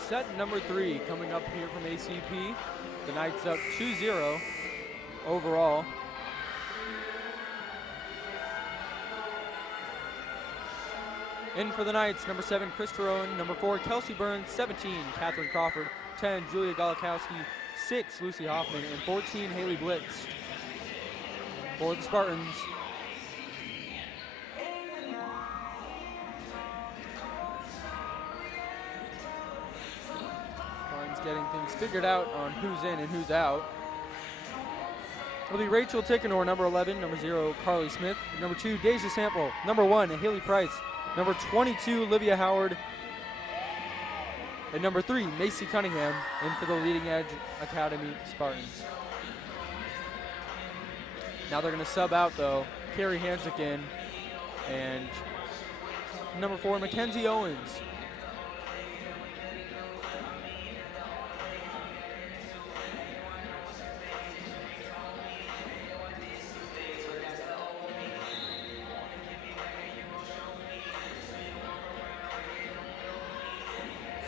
Set number 3 coming up here from ACP. The Knights up 2-0 overall. In for the Knights, number 7, Krista Rowan, number 4, Kelsey Burns, 17, Catherine Crawford, 10, Julia Golakowski, 6, Lucy Hoffman, and 14, Haley Blitz. For the Spartans, getting things figured out on who's in and who's out. It'll be Rachel Tickenor, number 11, number 0, Carly Smith, number 2, Deja Sample, number 1, Haley Price, number 22, Olivia Howard, and number 3, Macy Cunningham, in for the Leading Edge Academy Spartans. Now they're going to sub out, though, Carrie Hansick in, and number 4, Mackenzie Owens.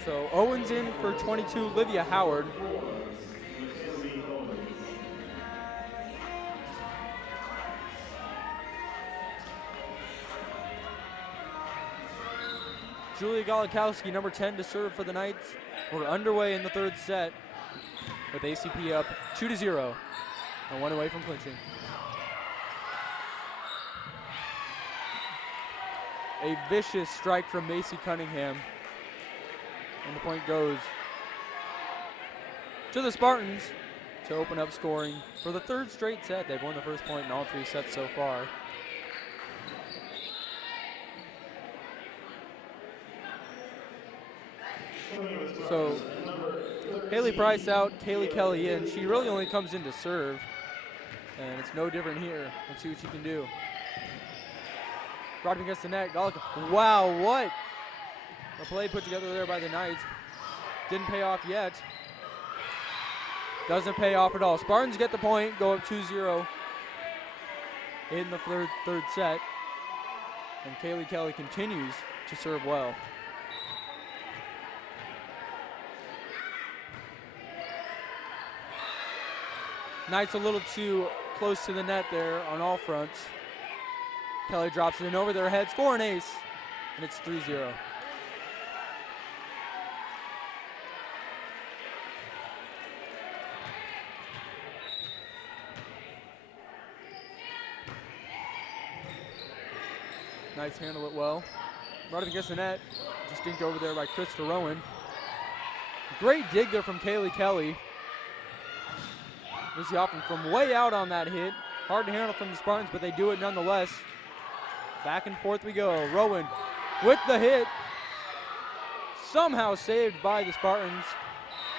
So Owens in for 22, Olivia Howard. Julia Golakowski, number 10, to serve for the Knights. We're underway in the third set with ACP up 2-0 and 1 away from clinching. A vicious strike from Macy Cunningham. And the point goes to the Spartans to open up scoring for the third straight set. They've won the first point in all 3 sets so far. So Haley Price out, Kaylee Kelly in. She really only comes in to serve, and it's no different here. Let's see what she can do. Brought against the net. Wow, what a play put together there by the Knights. Didn't pay off yet. Doesn't pay off at all. Spartans get the point, go up 2-0 in the third set. And Kaylee Kelly continues to serve well. Knights a little too close to the net there on all fronts. Kelly drops it in over their heads for an ace, and it's 3-0. Knights handle it well. Right up against the net. Just dinked over there by Krista Rowan. Great dig there from Kaylee Kelly. Lucy Hoffman from way out on that hit. Hard to handle from the Spartans, but they do it nonetheless. Back and forth we go. Rowan with the hit. Somehow saved by the Spartans,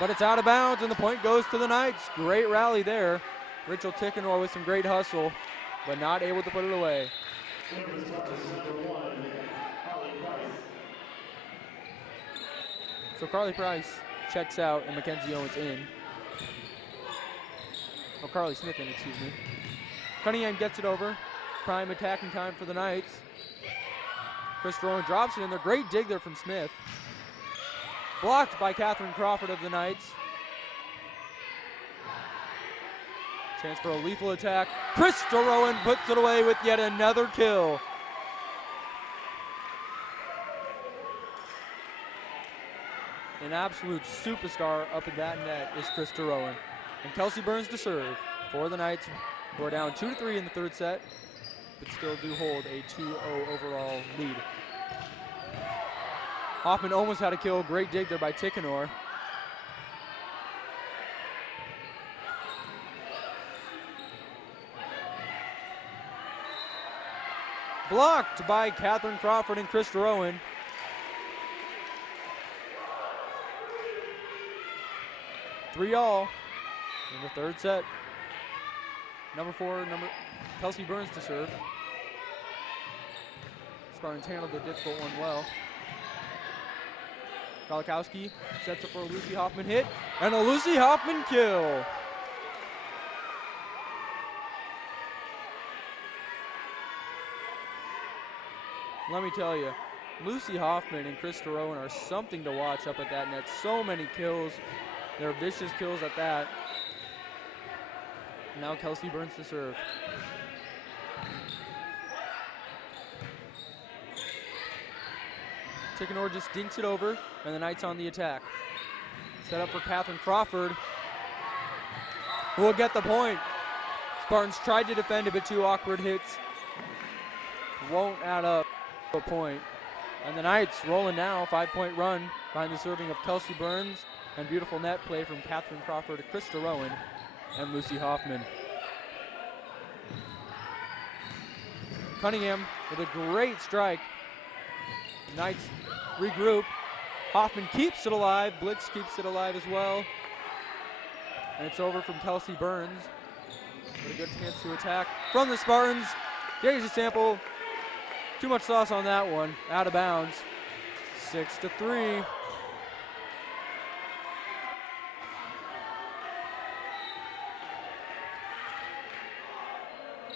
but it's out of bounds and the point goes to the Knights. Great rally there. Rachel Tickenor with some great hustle, but not able to put it away. So Carly Price checks out and Mackenzie Owens in. Oh, Carly Smith in, excuse me. Cunningham gets it over. Prime attacking time for the Knights. Chris Rowan drops it in there. Great dig there from Smith. Blocked by Catherine Crawford of the Knights. Chance for a lethal attack. Krista Rowan puts it away with yet another kill. An absolute superstar up in that net is Krista Rowan. And Kelsey Burns to serve for the Knights, who are down 2-3 in the third set, but still do hold a 2-0 overall lead. Hoffman almost had a kill. Great dig there by Tickenor. Blocked by Catherine Crawford and Krista Rowan. Three all in the third set. Number 4, Kelsey Burns to serve. Spartans handled the difficult one well. Kalikowski sets up for a Lucy Hoffman hit, and a Lucy Hoffman kill. Let me tell you, Lucy Hoffman and Krista Rowan are something to watch up at that net. So many kills. They're vicious kills at that. Now Kelsey Burns to serve. Tickenor just dinks it over, and the Knights on the attack. Set up for Catherine Crawford, who will get the point. Spartans tried to defend it, but 2 awkward hits won't add up to a point. And the Knights rolling now, 5-point run behind the serving of Kelsey Burns, and beautiful net play from Catherine Crawford to Krista Rowan and Lucy Hoffman. Cunningham with a great strike. Knights regroup. Hoffman keeps it alive. Blix keeps it alive as well. And it's over from Kelsey Burns. With a good chance to attack from the Spartans. Deja Sample. Too much sauce on that one. Out of bounds. 6-3.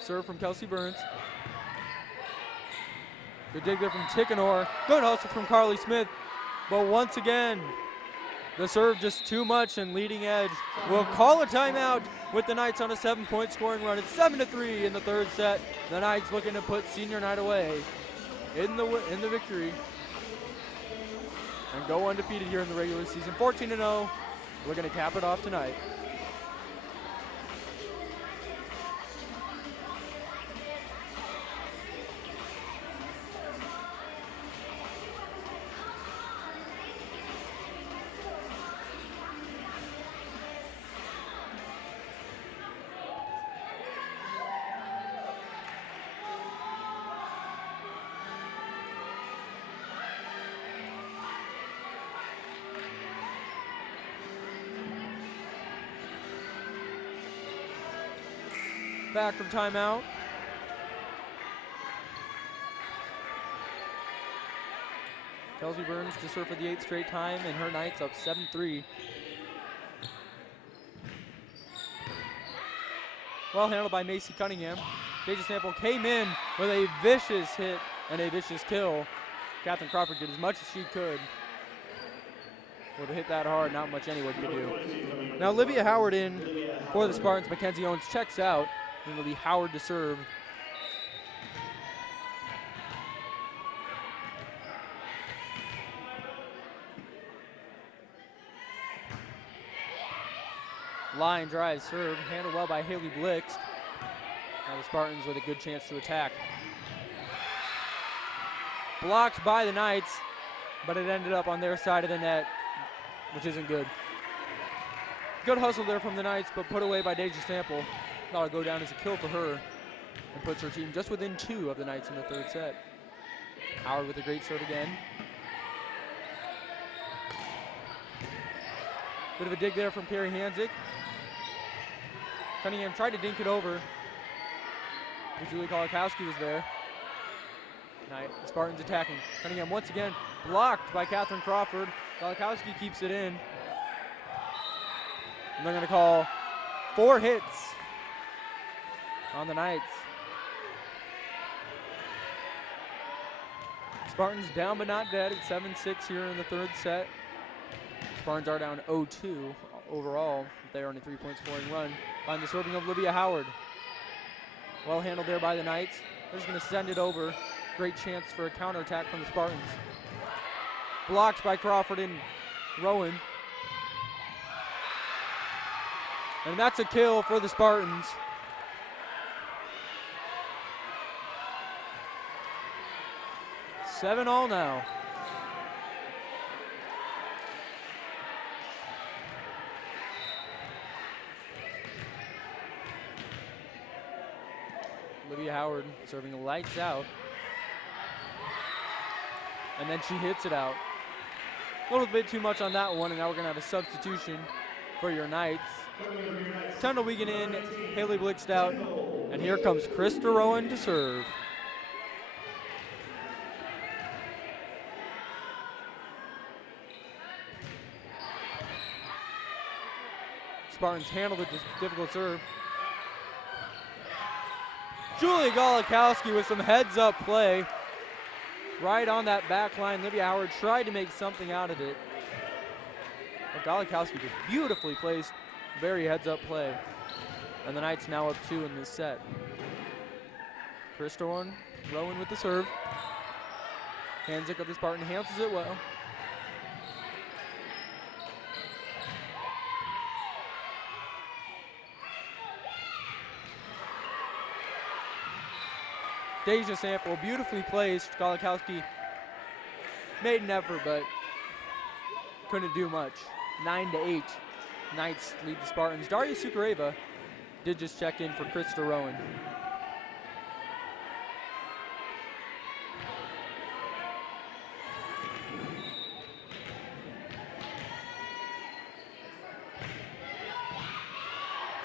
Serve from Kelsey Burns. Good dig there from Tickenor. Good hustle from Carly Smith. But once again, the serve just too much, and Leading Edge will call a timeout with the Knights on a 7-point scoring run. It's 7-3 in the third set. The Knights looking to put Senior Night away in the victory and go undefeated here in the regular season. 14-0. We're going to cap it off tonight. Back from timeout. Kelsey Burns to serve for the 8th straight time, and her Knights up 7-3. Well handled by Macy Cunningham. Deja Sample came in with a vicious hit and a vicious kill. Catherine Crawford did as much as she could. With a hit that hard, not much anyone could do. Now Olivia Howard in for the Spartans. Mackenzie Owens checks out. And it'll be Howard to serve. Line drive serve, handled well by Haley Blix. Now the Spartans with a good chance to attack. blocked by the Knights, but it ended up on their side of the net, which isn't good. Good hustle there from the Knights, but put away by Deja Sample. That'll go down as a kill for her and puts her team just within 2 of the Knights in the third set. Howard with a great serve again. Bit of a dig there from Carrie Hanzik. Cunningham tried to dink it over, but Julie Kolakowski was there. The Spartans attacking. Cunningham once again blocked by Catherine Crawford. Kolakowski keeps it in. And they're going to call 4 hits on the Knights. Spartans down but not dead at 7-6 here in the third set. Spartans are down 0-2 overall. They are on a 3-point scoring run. On the serving of Olivia Howard. Well handled there by the Knights. They're just going to send it over. Great chance for a counterattack from the Spartans. Blocked by Crawford and Rowan. And that's a kill for the Spartans. Seven all now. Olivia Howard serving lights out. And then she hits it out. A little bit too much on that one, and now we're going to have a substitution for your Knights. Tundle Wiegand in, Haley Blixt out, and here comes Krista Rowan to serve. Spartans handle the difficult serve. Julie Golakowski with some heads-up play. Right on that back line, Olivia Howard tried to make something out of it. But Golakowski just beautifully placed, very heads-up play. And the Knights now up 2 in this set. Krista Rowan with the serve. Hanzik of the Spartan handles it well. Deja Sample beautifully placed. Golakowski made an effort, but couldn't do much. 9-8. Knights lead the Spartans. Daria Sukareva did just check in for Krista Rowan.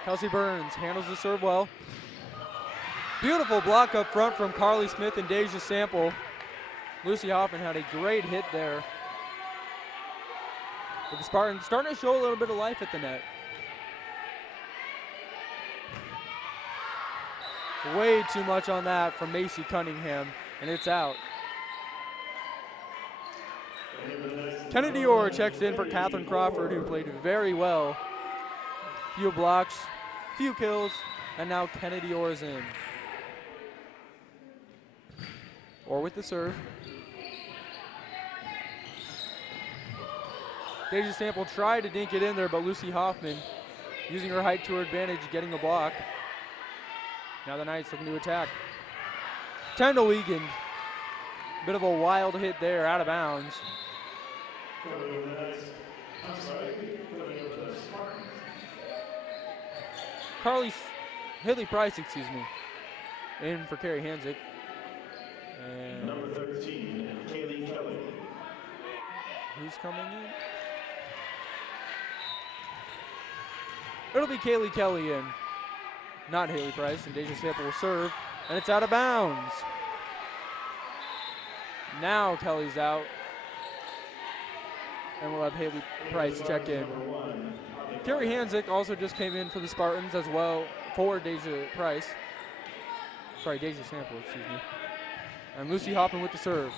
Kelsey Burns handles the serve well. Beautiful block up front from Carly Smith and Deja Sample. Lucy Hoffman had a great hit there. But the Spartans starting to show a little bit of life at the net. Way too much on that from Macy Cunningham, and it's out. Kennedy Orr checks in for Catherine Crawford, who played very well. Few blocks, few kills, and now Kennedy Orr is in. Or with the serve. Deja Sample tried to dink it in there, but Lucy Hoffman, using her height to her advantage, getting a block. Now the Knights looking to attack. Tundle Wiegand, bit of a wild hit there, out of bounds. Haley Price, in for Carrie Hanzik. And number 13, Kaylee Kelly. Who's coming in? It'll be Kaylee Kelly in, not Haley Price, and Deja Sample will serve, and it's out of bounds. Now Kelly's out, and we'll have Haley Price check in. Carrie Hanzik also just came in for the Spartans as well for Deja Sample, excuse me. And Lucy Hoffman with the serve.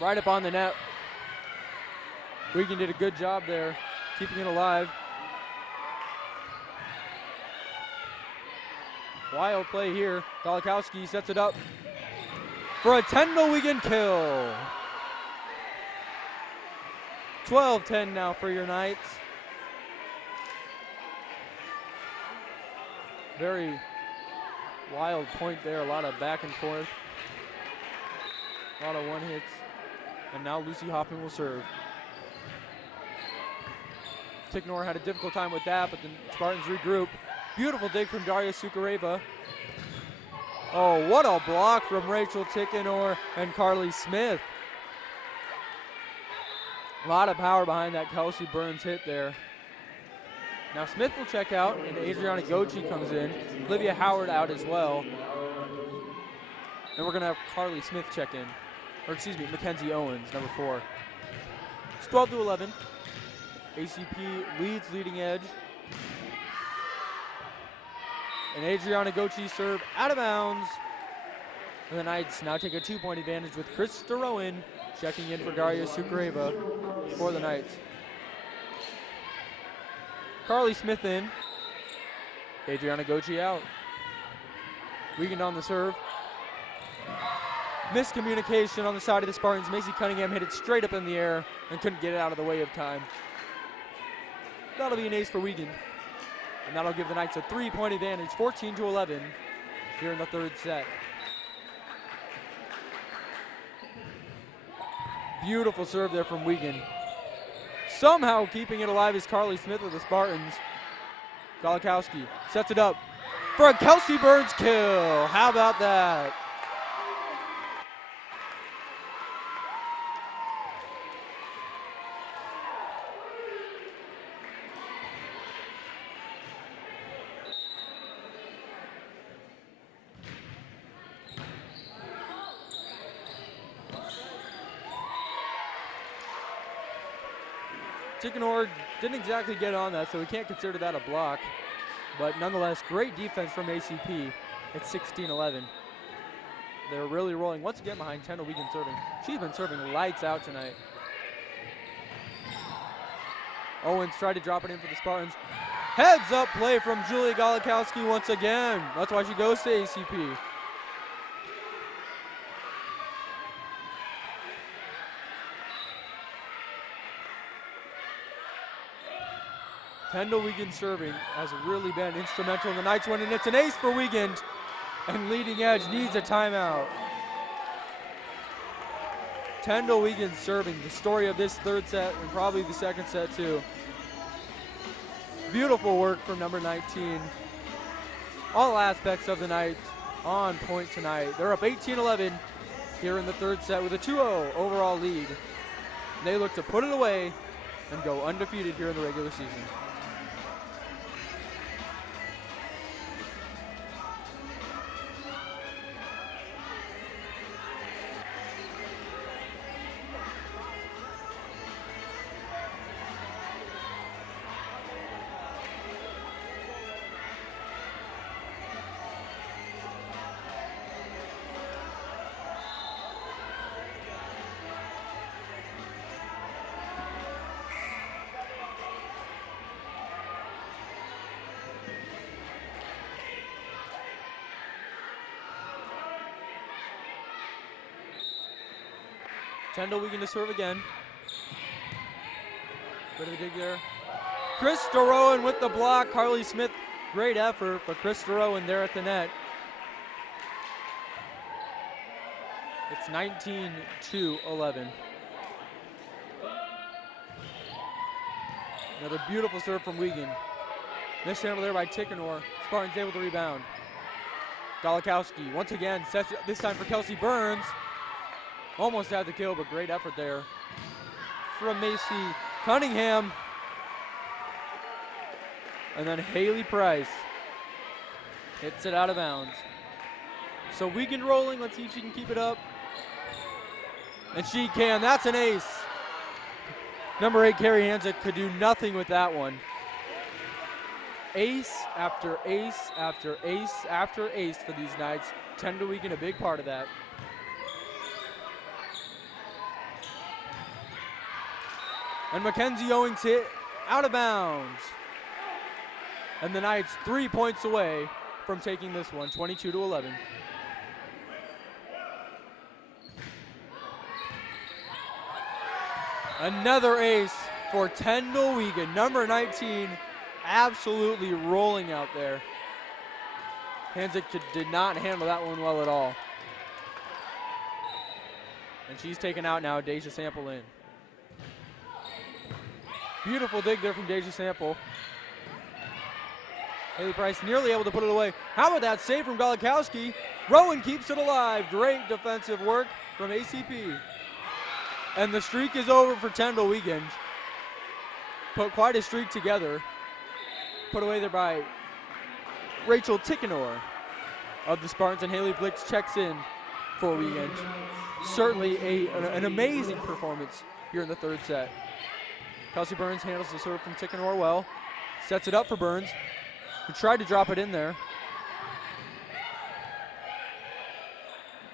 Right up on the net. Wiegand did a good job there, keeping it alive. Wild play here. Golakowski sets it up for a Tundle Wiegand kill. 12-10 now for your Knights. Very wild point there, a lot of back and forth. A lot of one hits. And now Lucy Hoffman will serve. Ticknor had a difficult time with that, but the Spartans regroup. Beautiful dig from Daria Sukareva. Oh, what a block from Rachel Ticknor and Carly Smith. A lot of power behind that Kelsey Burns hit there. Now Smith will check out, and Adriana Gochi comes in. Olivia Howard out as well. And we're going to have Carly Smith check in. Or excuse me, Mackenzie Owens, number 4. It's 12-11. ACP leads leading edge. And Adriana Gochi serve out of bounds. And the Knights now take a 2-point advantage with Krista Rowan checking in for Daria Sukareva for the Knights. Carly Smith in. Adriana Gochi out. Wiegand on the serve. Miscommunication on the side of the Spartans. Macy Cunningham hit it straight up in the air and couldn't get it out of the way of time. That'll be an ace for Wiegand. And that'll give the Knights a 3-point advantage, 14-11 here in the third set. Beautiful serve there from Wiegand. Somehow keeping it alive is Carly Smith of the Spartans. Golikowski sets it up for a Kelsey Burns kill. How about that? Ticknor didn't exactly get on that, so we can't consider that a block. But nonetheless, great defense from ACP at 16-11. They're really rolling once again behind Kendall Wiegand serving. She's been serving lights out tonight. Owens tried to drop it in for the Spartans. Heads up play from Julia Golikowski once again. That's why she goes to ACP. Kendall Wiegand serving has really been instrumental in the Knights win, and it's an ace for Wiegand, and leading edge needs a timeout. Kendall Wiegand serving, the story of this third set and probably the second set too. Beautiful work from number 19. All aspects of the Knights on point tonight. They're up 18-11 here in the third set with a 2-0 overall lead. And they look to put it away and go undefeated here in the regular season. Kendall Wiegand to serve again. Bit of a dig there. Krista Rowan with the block. Carly Smith, great effort, but Krista Rowan there at the net. It's 19-11. Another beautiful serve from Wiegand. Mishandle there by Ticknor. Spartans able to rebound. Golikowski once again sets it up this time for Kelsey Burns. Almost had the kill, but great effort there from Macy Cunningham. And then Haley Price hits it out of bounds. So Wiegand rolling, let's see if she can keep it up. And she can, that's an ace. Number 8, Carrie Hanzik, could do nothing with that one. Ace after ace after ace after ace for these Knights. Kendall Wiegand a big part of that. And Mackenzie Owens hit out of bounds. And the Knights 3 points away from taking this one, 22-11. Another ace for Kendall Wiegand, number 19, absolutely rolling out there. Hanzik did not handle that one well at all. And she's taken out now, Deja Sample in. Beautiful dig there from Deja Sample. Haley Price nearly able to put it away. How about that save from Golakowski? Rowan keeps it alive. Great defensive work from ACP. And the streak is over for Tyndall Weekend. Put quite a streak together. Put away there by Rachel Tickenor of the Spartans, and Haley Blix checks in for Weekend. Certainly an amazing performance here in the third set. Kelsey Burns handles the serve from Tickenor well. Sets it up for Burns, who tried to drop it in there.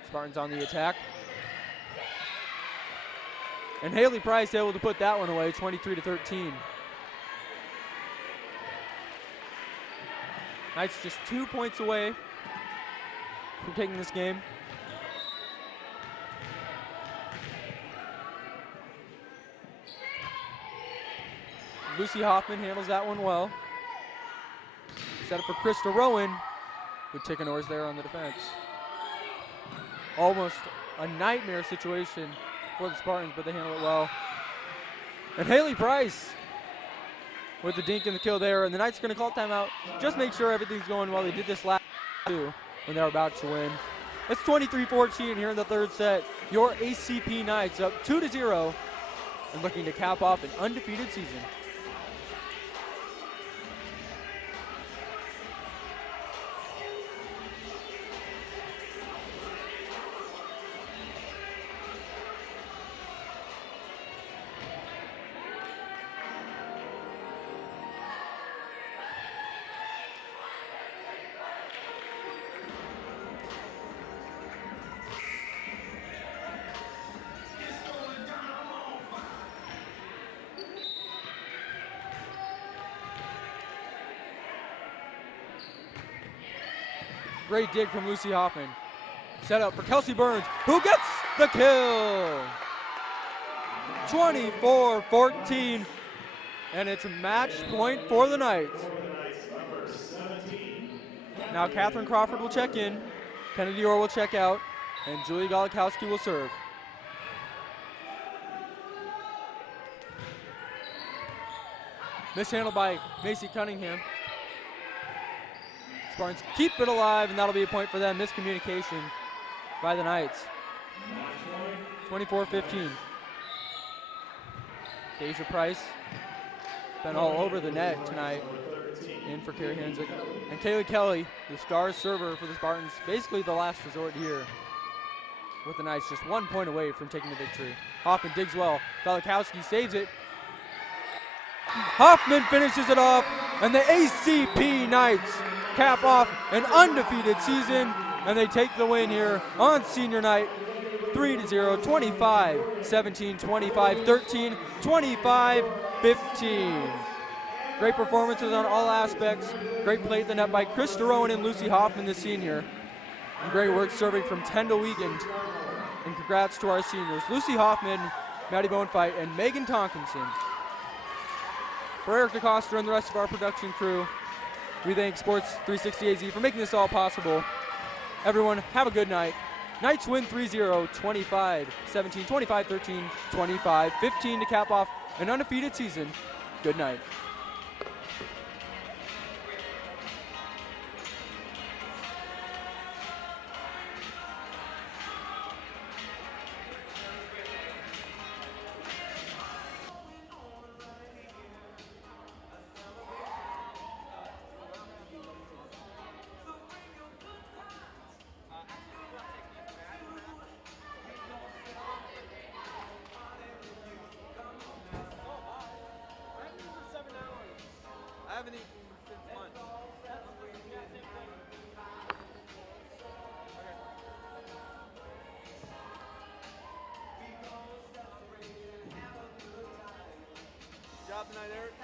Spartans on the attack. And Haley Price able to put that one away, 23-13. Knights just 2 points away from taking this game. Lucy Hoffman handles that one well. Set up for Krista Rowan, with Tickenor's there on the defense. Almost a nightmare situation for the Spartans, but they handle it well. And Haley Price with the dink and the kill there, and the Knights are going to call timeout. Just make sure everything's going well. They did this last two when they were about to win. It's 23-14 here in the third set. Your ACP Knights up 2-0 and looking to cap off an undefeated season. Great dig from Lucy Hoffman. Set up for Kelsey Burns, who gets the kill. 24-14, and it's a match point for the Knights. Now Catherine Crawford will check in, Kennedy Orr will check out, and Julie Golakowski will serve. Mishandled by Macy Cunningham. Spartans keep it alive, and that'll be a point for them. Miscommunication by the Knights. 24-15. Deja Price been all over the net tonight. In for Carrie Hanzik. And Kaylee Kelly, the star server for the Spartans, basically the last resort here. With the Knights just 1 point away from taking the victory. Hoffman digs well. Golakowski saves it. Hoffman finishes it off, and the ACP Knights cap off an undefeated season, and they take the win here on senior night. 3-0, 25-17, 25-13, 25-15. Great performances on all aspects. Great play at the net by Krista Rowan and Lucy Hoffman, the senior. And great work serving from Tyndall Wiegand. And congrats to our seniors, Lucy Hoffman, Maddie Bonefight, and Megan Tonkinson. For Eric DeCoster and the rest of our production crew, we thank Sports 360 AZ for making this all possible. Everyone, have a good night. Knights win 3-0, 25-17, 25-13, 25-15 to cap off an undefeated season. Good night. I haven't eaten since lunch. Job tonight, Eric?